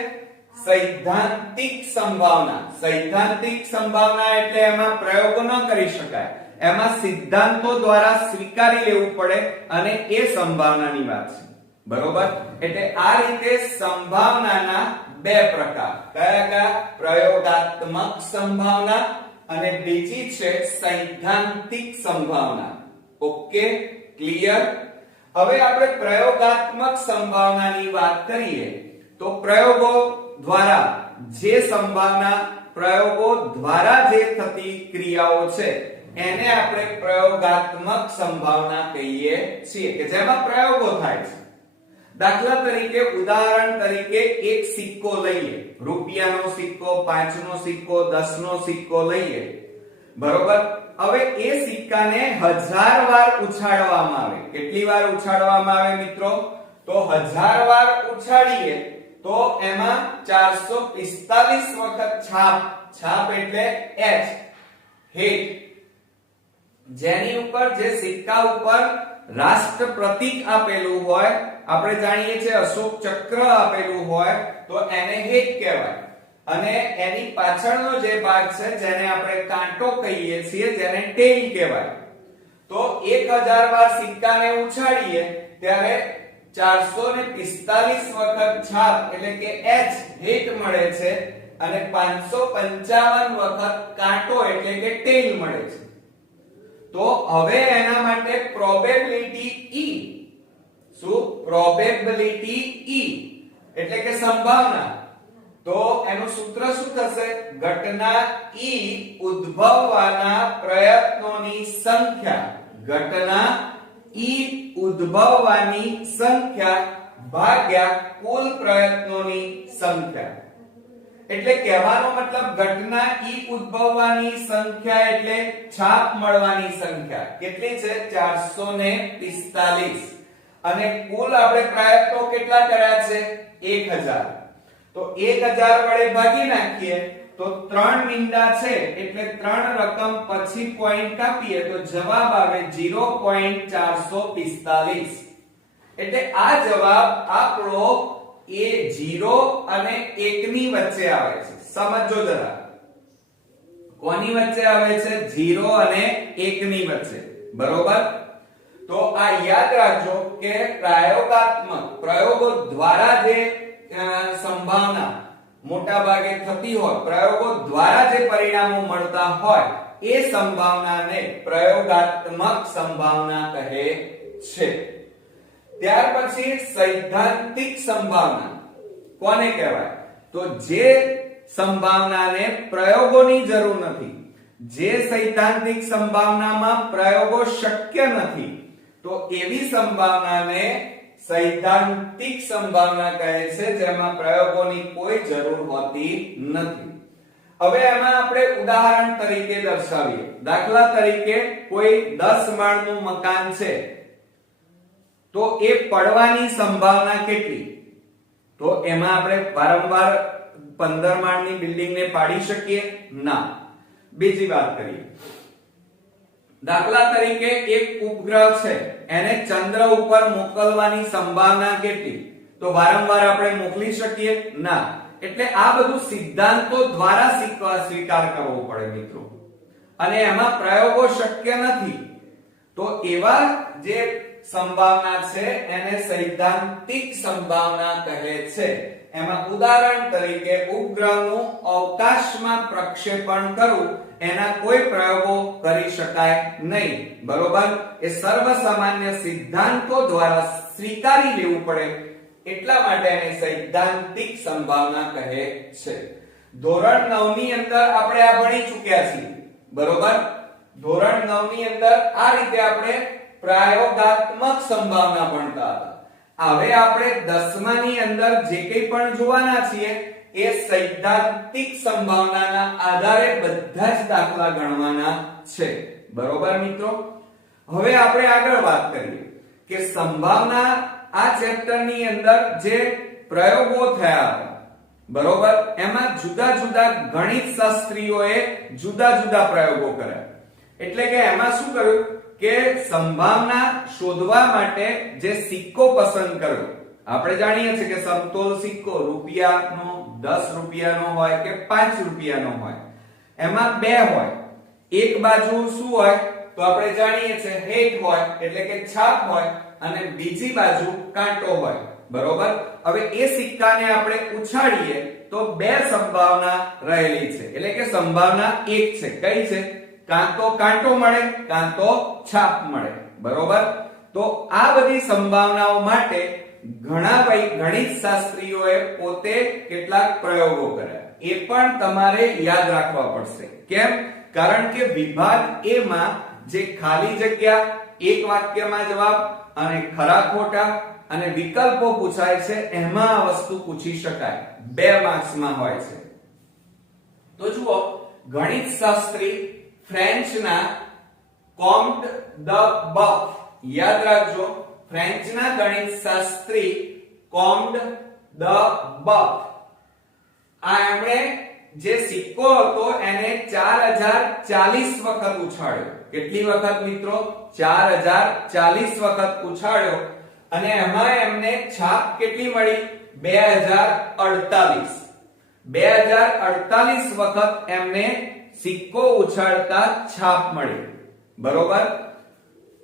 સૈદ્ધાંતિક સંભાવના. સૈદ્ધાંતિક સંભાવના એટલે એમાં પ્રયોગો ન કરી શકાય, એમાં સિદ્ધાંતો દ્વારા સ્વીકારી લેવું પડે, અને એ સંભાવનાની વાત છે. બરોબર? એટલે આ રીતે સંભાવનાના બે પ્રકાર. કયા કયા? પ્રયોગાત્મક સંભાવના અને બીજી છે સૈદ્ધાંતિક સંભાવના. Okay, clear? હવે આપણે પ્રયોગાત્મક સંભાવનાની વાત કરીએ તો પ્રયોગો દ્વારા જે થતી ક્રિયાઓ છે એને આપણે પ્રયોગાત્મક સંભાવના કહીએ છીએ, કે જેમાં પ્રયોગો થાય છે. દાખલા તરીકે, ઉદાહરણ તરીકે એક સિક્કો લઈએ, રૂપિયાનો સિક્કો, 5 નો સિક્કો, 10 નો સિક્કો લઈએ. બરોબર? હવે એ સિક્કાને 1000 વાર ઉછાળવામાં આવે. કેટલી વાર ઉછાળવામાં આવે મિત્રો? તો 1000 વાર ઉછાળીએ તો એમાં 445 વખત છાપ એટલે H, હિટ, જેની ઉપર, જે સિક્કા ઉપર રાષ્ટ્ર પ્રતીક આપેલું હોય, આપણે જાણીએ છીએ અશોક ચક્ર આપેલું હોય, તો એને હિટ કહેવાય. અને એની પાછળનો જે ભાગ છે જેને આપણે કાંટો કહીએ છીએ, જેને ટેલ કહેવાય. તો 1000 વાર સિક્કાને ઉછાળીએ ત્યારે 445 વખત છાપ એટલે કે H, હિટ મળે છે, અને 555 વખત કાંટો એટલે કે ટેલ મળે છે. તો હવે એના માટે પ્રોબેબિલિટી E, શું? પ્રોબેબિલિટી E એટલે કે સંભાવના. તો એનું સૂત્ર શું થશે? ઘટના E ઉદ્ભવવાના પ્રયત્નોની સંખ્યા, ઘટના E ઉદ્ભવવાની સંખ્યા ભાગ્યા કુલ પ્રયત્નોની સંખ્યા. એટલે કહેવાનો મતલબ ઘટના ઈ ઉદ્ભવવાની સંખ્યા એટલે છાપ મળવાની સંખ્યા કેટલી છે 445 અને કુલ આપણે પ્રયત્નો કેટલા કર્યા છે 1000 તો 1000 વડે ભાગી નાખીએ તો 3 મીંડા છે એટલે 3 રકમ પછી પોઈન્ટ કાપીએ તો જવાબ આવે 0.445 એટલે આ જવાબ આપણો એ 0 અને 1 ની વચ્ચે આવે છે સમજો જરા કોની વચ્ચે આવે છે 0 અને 1 ની વચ્ચે બરોબર તો આ યાદ રાખજો કે પ્રયોગાત્મક પ્રયોગો દ્વારા જે સંભાવના મોટા ભાગે થતી હોય પ્રયોગો દ્વારા જે પરિણામો મળતા હોય એ સંભાવનાને પ્રયોગાત્મક સંભાવના કહે છે ત્યાર પછી સૈદ્ધાંતિક સંભાવના કોને કહેવાય તો જે સંભાવનાને પ્રયોગોની જરૂર નથી જે સૈદ્ધાંતિક સંભાવનામાં પ્રયોગો શક્ય નથી તો એવી સંભાવનાને સૈદ્ધાંતિક સંભાવના કહે છે જેમાં પ્રયોગોની કોઈ જરૂર હોતી નથી હવે એમાં આપણે ઉદાહરણ તરીકે દર્શાવીએ દાખલા તરીકે કોઈ 10 માળનું મકાન છે તો એ પડવાની સંભાવના કેટલી તો એમાં આપણે વારંવાર 15 માળની બિલ્ડિંગને પાડી શકીએ ના બીજી વાત કરીએ દાખલા તરીકે એક ઉપગ્રહ છે એને ચંદ્ર ઉપર મોકલવાની સંભાવના કેટલી તો વારંવાર આપણે મોકલી શકીએ ના એટલે આ બધું સિદ્ધાંતો દ્વારા સ્વીકાર કરવો પડે મિત્રો અને એમાં પ્રયોગો શક્ય નથી તો એવા જે સંભાવના છે એને સૈદ્ધાંતિક સંભાવના કહે છે એમાં ઉદાહરણ તરીકે ઉપગ્રહનું અવકાશમાં પ્રક્ષેપણ કરવું એના કોઈ પ્રયોગો કરી શકાય નહીં બરોબર એ સર્વસામાન્ય સિદ્ધાંતો દ્વારા સ્વીકારી લેવું પડે એટલા માટે એને સૈદ્ધાંતિક સંભાવના કહે છે ધોરણ 9 ની અંદર આપણે આ ભણી ચૂક્યા છીએ બરોબર ધોરણ 9 ની અંદર આ રીતે આપણે પ્રયોગાત્મક સંભાવના ભણતા હતા હવે આપણે 10મા ની અંદર જે કંઈ પણ જોવાના છીએ એ સૈદ્ધાંતિક સંભાવનાના આધારે બધા જ દાખલા ગણવાના છે બરોબર મિત્રો હવે આપણે આગળ વાત કરીએ કે સંભાવના આ ચેપ્ટર ની અંદર જે પ્રયોગો થયા હતા બરોબર એમાં જુદા જુદા ગણિત શાસ્ત્રીઓએ જુદા જુદા પ્રયોગો કર્યા એટલે કે એમાં શું કર્યું કે સંભાવના શોધવા માટે જે સિક્કો પસંદ કર્યો આપણે જાણીએ છીએ કે સમતોલ સિક્કો રૂપિયાનો 10 રૂપિયાનો હોય કે 5 રૂપિયાનો હોય એમાં બે હોય એક બાજુ શું હોય તો આપણે જાણીએ છીએ હેટ હોય એટલે કે છાપ હોય અને બીજી બાજુ કાંટો હોય બરોબર હવે એ સિક્કાને આપણે ઉછાળીએ તો બે સંભાવના રહેલી છે એટલે કે સંભાવના એક છે કઈ છે કાં તો કાંટો મળે કાં તો છાપ મળે બરોબર તો આ બધી સંભાવનાઓ માટે ઘણા ગણિત શાસ્ત્રીઓએ પોતે કેટલાક પ્રયોગો કર્યા એ પણ તમારે યાદ રાખવા પડશે કેમ કારણ કે વિભાગ A માં જે ખાલી જગ્યા એક વાક્યમાં જવાબ અને ખરા ખોટા અને વિકલ્પો પૂછાય છે એમાં આ વસ્તુ પૂછી શકાય 2 માર્ક્સમાં હોય છે તો જુઓ ગણિત શાસ્ત્રી ફ્રેન્ચના કોમ્ટ ધ બફ યાદ રાખજો ફ્રેન્ચના ગણિત શાસ્ત્રી કોમ્ટ ધ બફ આ એમણે જે સિક્કો હતો એને 4040 વખત ઉછાળ્યો કેટલી વખત મિત્રો 4040 વખત ઉછાળ્યો અને એમાં એમને છાપ કેટલી મળી 2048 વખત એમને સિક્કો ઉછાળતા છાપ મળી બરોબર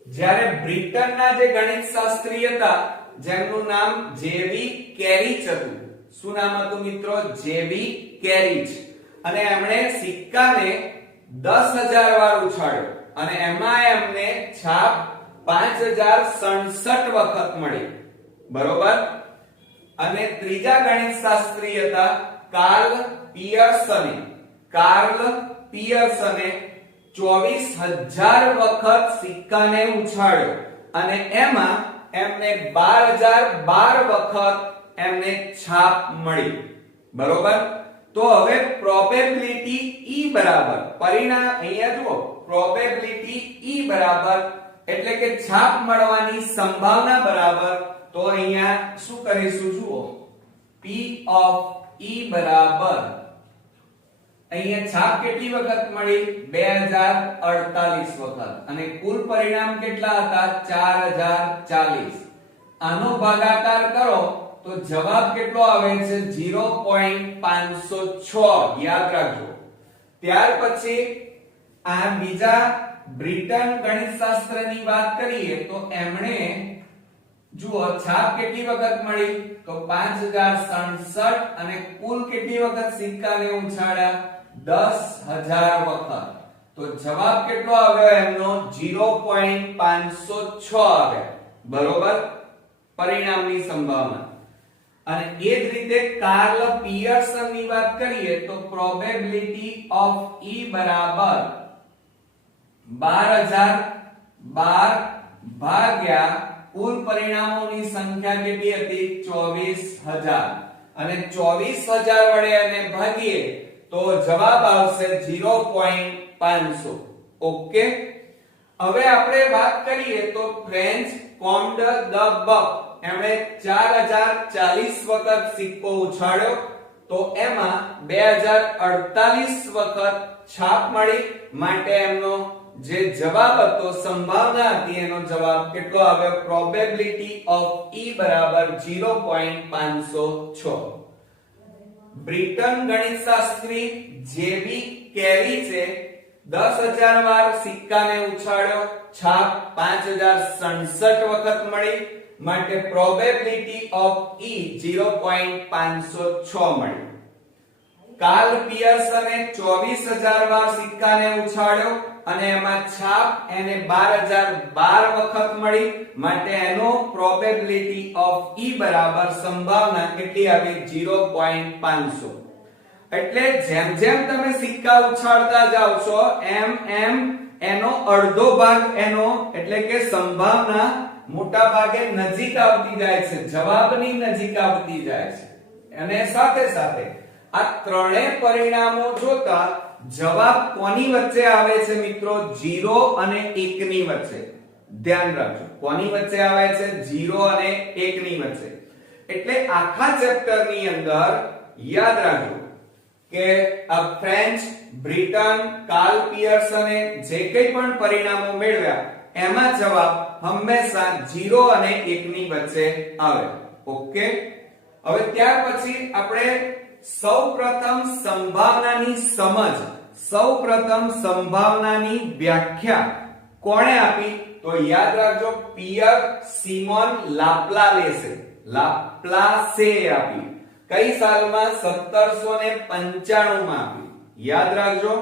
જ્યારે બ્રિટનના જે ગણિત શાસ્ત્રી હતા જેમનું નામ જેવી કેરિચ હતું શું નામ હતું મિત્રો જેવી કેરિચ અને એમણે સિક્કાને 10000 વાર ઉછાળ્યો અને એમાં એમને છાપ 5067 વખત મળી બરોબર અને ત્રીજા ગણિત શાસ્ત્રી હતા કાર્લ પિયર્સને 24000 વખત સિક્કાને ઉછાળ્યો અને એમાં એમને 12012 વખત એમને છાપ મળી બરોબર તો હવે પ્રોબેબિલિટી E બરાબર પરિણામ અહીંયા જુઓ પ્રોબેબિલિટી E બરાબર એટલે કે છાપ મળવાની સંભાવના બરાબર તો અહીંયા શું કરીશું જુઓ P of E બરાબર અહીંયા છાપ કેટલી વખત મળી 2048 વખત અને કુલ પરિણામ કેટલા હતા 4040 આનો ભાગાકાર કરો તો જવાબ કેટલો આવે છે 0.506 યાદ રાખજો ત્યાર પછી આ બીજા બ્રિટન ગણિતશાસ્ત્રની વાત કરીએ તો એમણે જુઓ છાપ કેટલી વખત મળી તો 5067 અને કુલ કેટલી વખત સિક્કાને ઉછાળ્યા 10000 વખત તો જવાબ કેટલો આવ્યો એમનો 0.506 આવ્યો બરોબર પરિણામની સંભાવના અને એ જ રીતે કાર્લ પિયર્સન ની વાત કરીએ તો પ્રોબેબિલિટી ઓફ E બરાબર 12012 ભાગ્યા કુલ પરિણામોની સંખ્યા કેટલી હતી 24000 અને 24000 વડે એને ભાગીએ તો જવાબ આવશે 0.500 ઓકે હવે આપણે વાત કરીએ તો ફ્રેન્ચ કોમ્ડ દ બક એમણે 4040 વખત સિક્કો ઉછાળ્યો તો એમાં 2048 વખત છાપ મળી માટે એમનો જે જવાબ હતો સંભાવના હતી એનો જવાબ કેટલો આવ્યો પ્રોબેબિલિટી ઓફ E બરાબર 0.506 બ્રિટન ગણિતશાસ્ત્રી જેબી કેરી છે 10000 વાર સિક્કાને ઉછાળ્યો છાપ 5067 વખત મળી માટે પ્રોબેબિલિટી ઓફ E 0.506 મળી કાર્લ પિયર્સને 24000 વાર સિક્કાને ઉછાળ્યો અને એમાં છાપ એને 12012 વખત મળી માટે એનો પ્રોબેબિલિટી ઓફ E બરાબર સંભાવના કેટલી આવી 0.500 એટલે જેમ જેમ તમે સિક્કા ઉછાળતા જાવ છો એમ એમ એનો અડધો ભાગ એનો એટલે કે સંભાવના મોટા ભાગે નજીક આવતી જાય છે જવાબની નજીક આવતી જાય છે અને સાથે સાથે આ ત્રણેય પરિણામો જોતા જવાબ કોની વચ્ચે આવે છે મિત્રો 0 અને 1 ની વચ્ચે ધ્યાન રાખજો કોની વચ્ચે આવે છે 0 અને 1 ની વચ્ચે એટલે આખા ચેપ્ટર ની અંદર યાદ રાખજો કે આ ફ્રેન્ચ બ્રિટન કાર્લ પિયર્સને જે કંઈ પણ પરિણામો મેળવ્યા એમાં જવાબ હંમેશા 0 અને 1 ની વચ્ચે આવે ઓકે હવે ત્યાર પછી આપણે સૌપ્રથમ સંભાવનાની સમજ સૌપ્રથમ સંભાવનાની વ્યાખ્યા કોણે આપી તો યાદ રાખજો પિયર સિમોન લાપ્લાસે આપી કઈ સાલમાં 1795 માં આપી યાદ રાખજો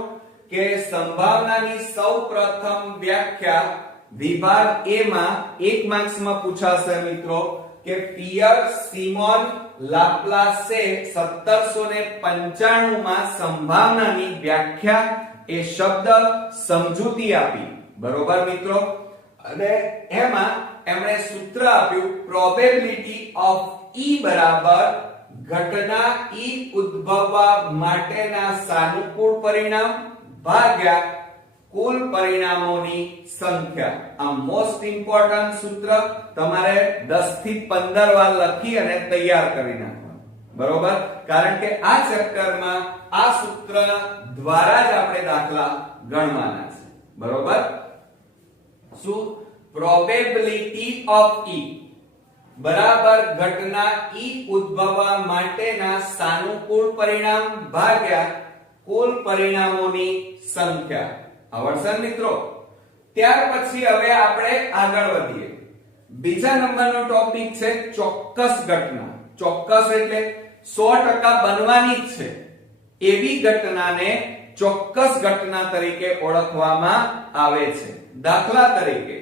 કે સંભાવનાની સૌપ્રથમ વ્યાખ્યા વિભાગ A માં 1 માર્ક્સ માં પૂછાશે મિત્રો કે પિયર સિમોન લાપ્લાસે 1795 માં સંભાવનાની વ્યાખ્યા એ શબ્દ સમજૂતી આપી બરોબર મિત્રો અને એમાં એમણે સૂત્ર આપ્યું પ્રોબેબિલિટી ઓફ E બરાબર ઘટના E ઉદ્ભવવા માટેના સાનુકૂળ પરિણામ ભાગ્યા કુલ પરિણામોની સંખ્યા આ મોસ્ટ ઇમ્પોર્ટન્ટ સૂત્ર તમારે 10 થી 15 વાર લખી અને તૈયાર કરી નાખવાનું બરોબર કારણ કે આ ચેપ્ટરમાં આ સૂત્ર દ્વારા જ આપણે દાખલા ગણવાના છે બરોબર શું પ્રોબેબિલિટી ઓફ E બરાબર ઘટના E ઉદ્ભવવા માટેના સાનુકૂળ પરિણામ ભાગ્યા કુલ પરિણામોની સંખ્યા આવડશે મિત્રો ત્યાર પછી હવે આપણે આગળ વધીએ બીજા નંબરનો ટોપિક છે ચોક્કસ ઘટના ચોક્કસ એટલે 100% બનવાની જ છે એવી ઘટનાને ચોક્કસ ઘટના તરીકે ઓળખવામાં આવે છે દાખલા તરીકે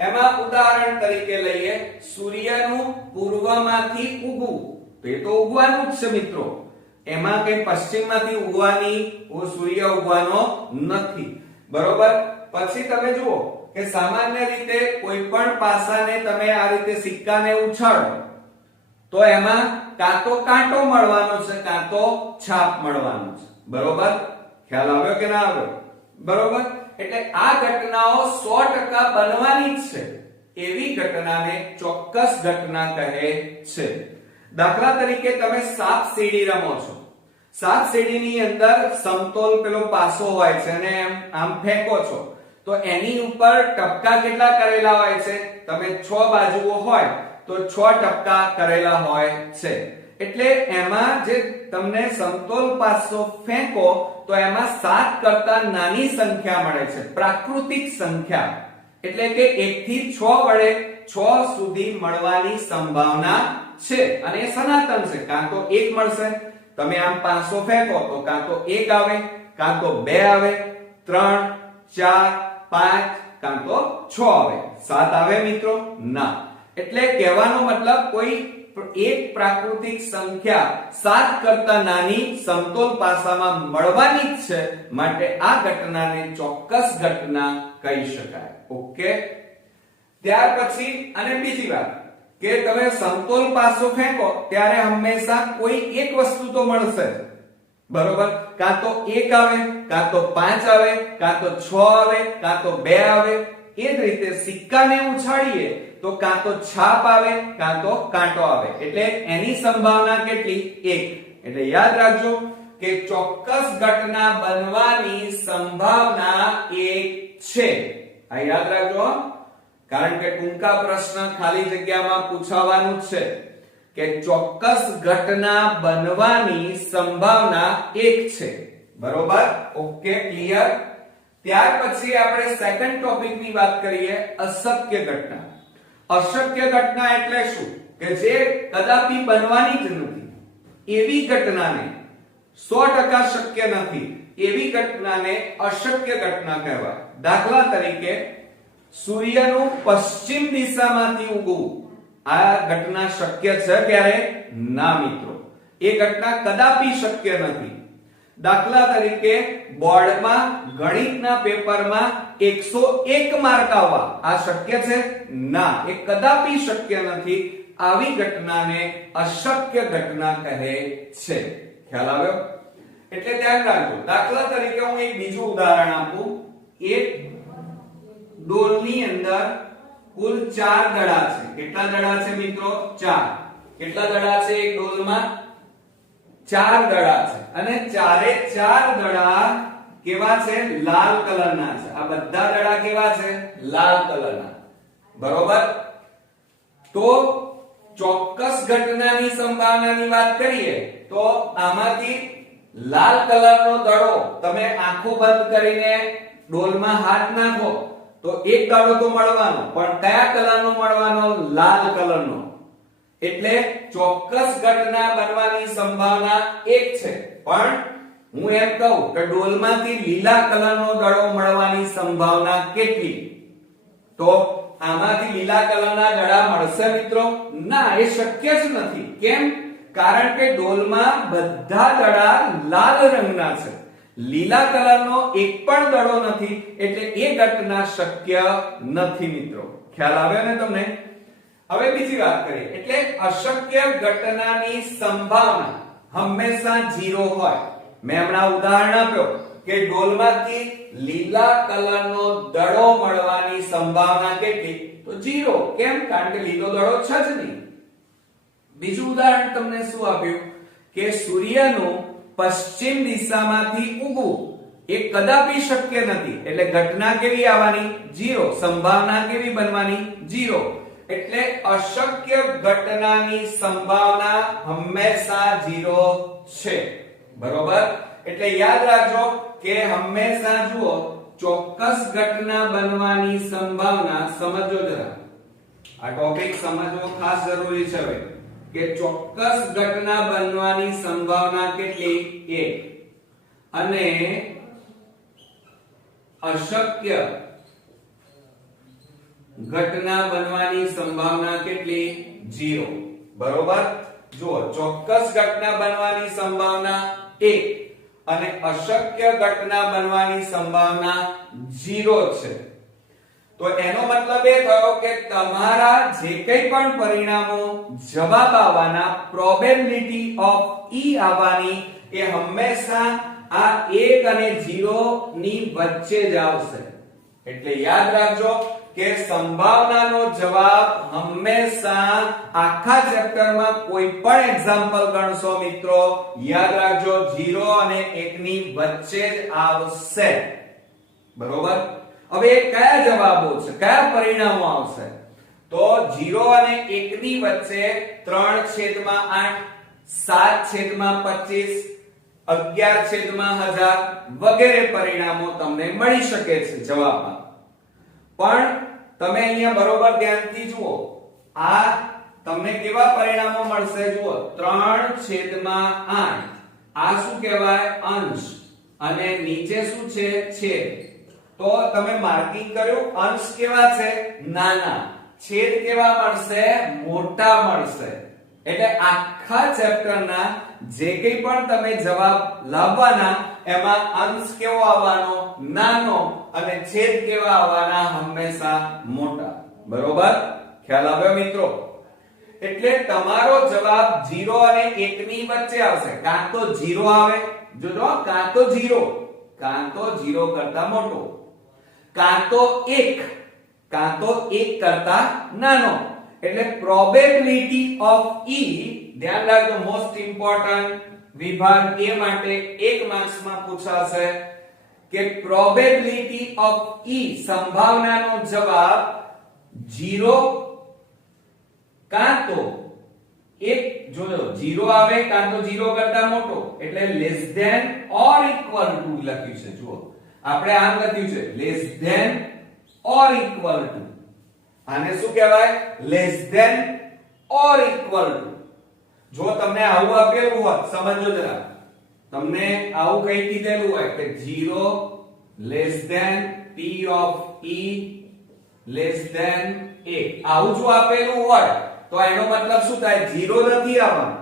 એમાં ઉદાહરણ તરીકે લઈએ સૂર્યનું પૂર્વમાંથી ઉગવું તો એ તો ઉગવાનું જ છે મિત્રો એમાં કઈ પશ્ચિમમાંથી ઉગવાની સૂર્ય ઉગવાનો નથી બરોબર પછી તમે જુઓ કે સામાન્ય રીતે કોઈ પણ પાસાને તમે આ રીતે સિક્કાને ઉછાળો તો એમાં કાં તો કાંટો મળવાનો છે કાં તો છાપ મળવાનું છે. બરોબર, ખ્યાલ આવ્યો કે ના આવ્યો? બરોબર, એટલે આ ઘટનાઓ 100% બનવાની જ છે એવી ઘટનાને ચોક્કસ ઘટના કહે છે. દાખલા તરીકે તમે સાપ સીડી રમો છો. સાપ સીડીની અંદર સમતોલ પેલો પાસો હોય છે અને આમ ફેંકો છો તો એની ઉપર ટપકા કેટલા કરેલા હોય છે? તમે 6 બાજુઓ હોય તો 6 ટપકા કરેલા હોય છે. એટલે એમાં જે તમને સમતોલ પાસો ફેંકો તો એમાં 7 કરતા નાની સંખ્યા મળે છે, પ્રાકૃતિક સંખ્યા. એટલે કે 1 થી 6 વડે 6 સુધી મળવાની સંભાવના છે અને એ સનાતન છે. કાં તો 1 મળશે, તમે આમ 500 ફેંકો તો કાં તો 1 આવે, કાં તો 2 આવે, 3, 4, 5, કાં તો 6 આવે. 7 આવે મિત્રો? ના. એટલે કહેવાનો મતલબ કોઈ એક પ્રાકૃતિક સંખ્યા 7 કરતા નાની સમતોલ પાસામાં મળવાની જ છે, માટે આ ઘટનાને ચોક્કસ ઘટના કહી શકાય. ઓકે, ત્યાર પછી અને બીજી વાત કે તમે સમતોલ પાસો ફેંકો ત્યારે હંમેશા કોઈ એક વસ્તુ તો મળશે. બરોબર, કાં તો 1 આવે, કાં તો 5 આવે, કાં તો 6 આવે, કાં તો 2 આવે. એ જ રીતે સિક્કાને ઉછાળીએ તો કાં તો છાપ આવે, કાં તો કાંટો આવે. એટલે એની સંભાવના કેટલી? 1. એટલે યાદ રાખજો કે ચોક્કસ ઘટના બનવાની સંભાવના 1 છે. આ યાદ રાખજો, કારણ કે ટૂંકા પ્રશ્ન ખાલી જગ્યામાં પૂછાવાનું છે કે ચોક્કસ ઘટના બનવાની સંભાવના 1 છે. બરોબર, ઓકે, ક્લિયર. ત્યાર પછી આપણે સેકન્ડ ટોપિક ની વાત કરીએ, અશક્ય ઘટના. અશક્ય ઘટના એટલે શું? કે જે કદાપી બનવાની જ નથી એવી ઘટનાને, 100% શક્ય નથી એવી ઘટનાને અશક્ય ઘટના કહેવાય. દાખલા તરીકે સૂર્યનું પશ્ચિમ દિશામાંથી ઉગવું. આ ઘટના શક્ય છે ક્યારે? ના મિત્રો, એ ઘટના કદાપી શક્ય નથી. દાખલા તરીકે બોર્ડમાં ગણિતના પેપરમાં 101 માર્ક આવવા, આ શક્ય છે? ના, એ કદાપી શક્ય નથી. આવી ઘટનાને અશક્ય ઘટના કહે છે. ખ્યાલ આવ્યો? એટલે ધ્યાન રાખજો. દાખલા તરીકે હું એક બીજું ઉદાહરણ આપું. એક ડોલની અંદર કુલ 4 દડા છે. કેટલા દડા છે મિત્રો? 4. કેટલા દડા છે એક ડોલમાં? 4 દડા છે અને ચારે 4 દડા કેવા છે? લાલ કલરના છે. આ બધા દડા કેવા છે? લાલ કલરના. બરોબર, તો ચોક્કસ ઘટનાની સંભાવનાની વાત કરીએ તો આમાંથી લાલ કલરનો દડો તમે આંખો બંધ કરીને ડોલમાં હાથ નાખો તો એક દડો તો મળવાનો, પણ કયા કલરનો મળવાનો? લાલ કલરનો. એટલે ચોક્કસ ઘટના બનવાની સંભાવના 1 છે. પણ હું એમ કહું કે ડોલમાંથી લીલા કલરનો દડો મળવાની સંભાવના કેટલી? તો આમાંથી લીલા કલરના દડા મળશે મિત્રો? ના, એ શક્ય જ નથી. કેમ? કારણ કે ડોલમાં બધા દડા લાલ રંગના છે, લીલા કલરનો એક પણ દડો નથી. એટલે એ ઘટના શક્ય નથી મિત્રો. ખ્યાલ આવ્યો ને તમને? હવે બીજી વાત કરીએ. એટલે અશક્ય ઘટનાની સંભાવના હંમેશા 0 હોય. મેં હમણાં ઉદાહરણ આપ્યો કે ડોલમાંથી લીલા કલરનો દડો મળવાની સંભાવના કેટલી? તો 0. કેમ? કારણ કે લીલો દડો છે જ નહીં. બીજું ઉદાહરણ તમને શું આપ્યું કે સૂર્યનું પશ્ચિમ દિશામાંથી ઉગવું એ કદાપી શક્ય નથી. એટલે ઘટના કેવી આવવાની? 0. સંભાવના કેવી બનવાની? 0. એટલે અશક્ય ઘટનાની સંભાવના હંમેશા 0 છે. બરોબર, એટલે યાદ રાખજો કે હંમેશા જુઓ ચોક્કસ ઘટના બનવાની સંભાવના, સમજો જરા આ ટોપિક સમજવો ખાસ જરૂરી છે હવે, કે ચોક્કસ ઘટના બનવાની સંભાવના કેટલી? 1. અને અશક્ય ઘટના બનવાની સંભાવના કેટલી? 0. બરોબર, જુઓ ચોક્કસ ઘટના બનવાની સંભાવના 1 અને અશક્ય ઘટના બનવાની સંભાવના 0 છે. તો એનો મતલબ એ થયો કે તમારા જે કંઈ પણ પરિણામો જવાબ આવવાના પ્રોબેબિલિટી ઓફ ઈ આવવાની એ હંમેશા આ 1 અને 0 ની વચ્ચે જ આવશે. એટલે યાદ રાખજો કે સંભાવનાનો જવાબ હંમેશા આખા ચેપ્ટરમાં કોઈ પણ એક્ઝામ્પલ ગણશો મિત્રો, યાદ રાખજો 0 અને 1 ની વચ્ચે જ આવશે. બરોબર. હવે કયા જવાબો છે, કયા પરિણામો આવશે? તો 0 અને 1 ની વચ્ચે 3/8, 7/25, 11/1000 વગેરે પરિણામો તમને મળી શકે છે જવાબમાં. પણ તમે અહીંયા બરોબર ધ્યાનથી જુઓ, આ તમને કેવા પરિણામો મળશે જુઓ. 3/8 આ શું કહેવાય? અંશ. અને નીચે શું છે? છેદ. તો તમે માર્કિંગ કર્યું, અંશ કેવા છે? નાના. છેદ કેવા મળશે? મોટા મળશે. એટલે આખા ચેપ્ટરના જે કંઈ પણ તમે જવાબ લાવવાના એમાં અંશ કેવો આવવાનો? નાનો. અને છેદ કેવા આવવાના? હંમેશા મોટા. બરોબર? ખ્યાલ આવ્યો મિત્રો? એટલે તમારો જવાબ 0 અને 1 ની વચ્ચે આવશે. કાં તો 0 આવે, જોજો, કાં તો 0, કાં તો 0 કરતા મોટો, કાં તો 1, કાં તો 1 કરતા નાનો. એટલે પ્રોબેબિલિટી ઓફ ઈ, ધ્યાન રાખજો, મોસ્ટ ઇમ્પોર્ટન્ટ વિભાગ એ માટે 1 માર્ક્સ માં પૂછાશે કે પ્રોબેબિલિટી ઓફ ઈ, સંભાવનાનો જવાબ 0 કાં તો 1, જોયો 0 આવે કાં તો 0 કરતા મોટો, એટલે less than or equal to લખ્યું છે. જુઓ, આપણે આમ લખ્યું છે less than or equal to. આને શું કહેવાય? Less than or equal to. જો તમને આવું આપેલું હોત, સમજો જરા, તમને આવું કઈ કીધેલું હોય કે 0 less than p of e less than 1, આવું જો આપેલું હોય તો એનો મતલબ શું થાય? 0 નથી આવવાનો.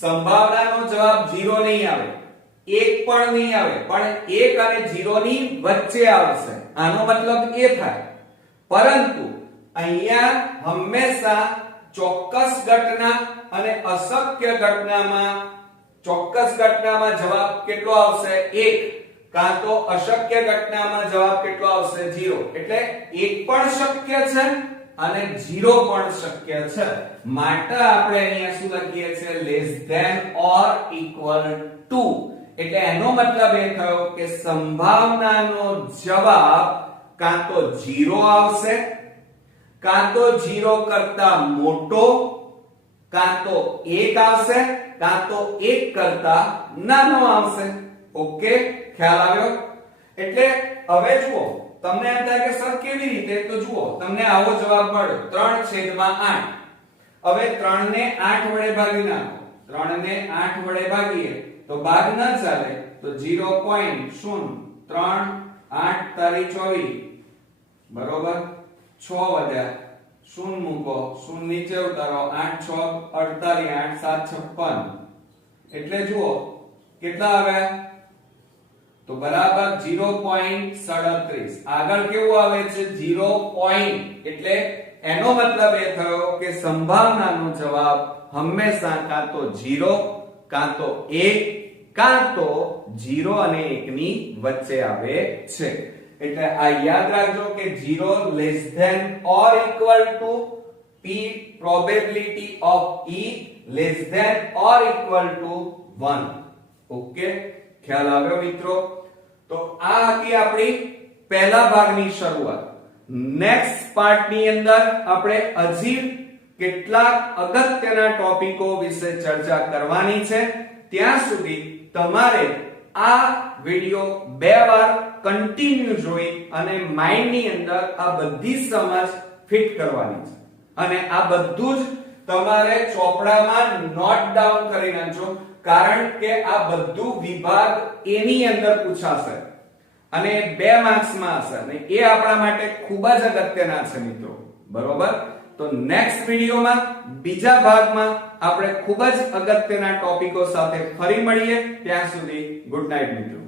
સંભાવનાનો જવાબ 0 નહીં આવે, 1 પણ નહીં આવે, પણ 1 અને 0 ની વચ્ચે આવશે. આનો મતલબ એ થાય. પરંતુ અહીંયા હંમેશા ચોક્કસ ઘટના અને અશક્ય ઘટનામાં, ચોક્કસ ઘટનામાં જવાબ કેટલો આવશે? 1, કાં તો અશક્ય ઘટનામાં જવાબ કેટલો આવશે? 0. એટલે 1 પણ શક્ય છે અને 0 પણ શક્ય છે. માટે આપણે અહીંયા શું લખીએ છીએ? Less than or equal to. એટલે એનો મતલબ એ થયો કે સંભાવનાનો જવાબ કાં તો 0 આવશે, કાં તો 0 કરતા મોટો, કાં તો 1 આવશે, કાં તો 1 કરતા નાનો આવશે. ઓકે, ખ્યાલ આવ્યો? એટલે હવે જુઓ, તમને એમ થાય કે સર કેવી રીતે? તો જુઓ, તમને આવો જવાબ મળ્યો 3/8. હવે 3 ને 8 વડે ભાગી નાખો. 3 ને 8 વડે ભાગીએ તો ભાગ ન ચાલે, તો 0.0 3 8 તારી 24, બરોબર? 6 વધ્યા, 0 મૂકો, 0 નીચે ઉતારો, 8 6 48, 8 7 56. એટલે જુઓ કેટલા આવ્યા? તો બરાબર 0.37. આગળ કેવું આવે છે? 0 પોઈન્ટ. એટલે એનો મતલબ એ થયો કે સંભાવનાનો જવાબ હંમેશા કાં તો 0, કાં તો 1, કાં તો 0 અને 1 ની વચ્ચે આવે છે. એટલે આ યાદ રાખજો કે 0 less than or equal to p probability of e less than or equal to 1. Okay, ખ્યાલ આવ્યો મિત્રો? તો આ હતી આપણી પહેલા ભાગની શરૂઆત. નેક્સ્ટ પાર્ટ ની અંદર આપણે હજી કેટલાક અગત્યના ટોપિકો વિશે ચર્ચા કરવાની છે. ત્યાં સુધી તમારે આ વિડિયો 2 વાર કન્ટિન્યુ જોઈ અને માઇન્ડ ની અંદર આ બધી સમજ ફિટ કરવાની છે. અને આ બધું જ તમારે ચોપડામાં નોટ ડાઉન કરી નાખજો, કારણ કે આ બધું વિભાગ એ ની અંદર પૂછાશે અને 2 માર્ક્સ માં હશે અને એ આપણા માટે ખૂબ જ અગત્યના છે મિત્રો. બરોબર? તો નેક્સ્ટ વિડિયોમાં બીજા ભાગમાં આપણે ખૂબ જ અગત્યના ટોપિકો સાથે ફરી મળીએ. ત્યાં સુધી ગુડ નાઇટ મિત્રો.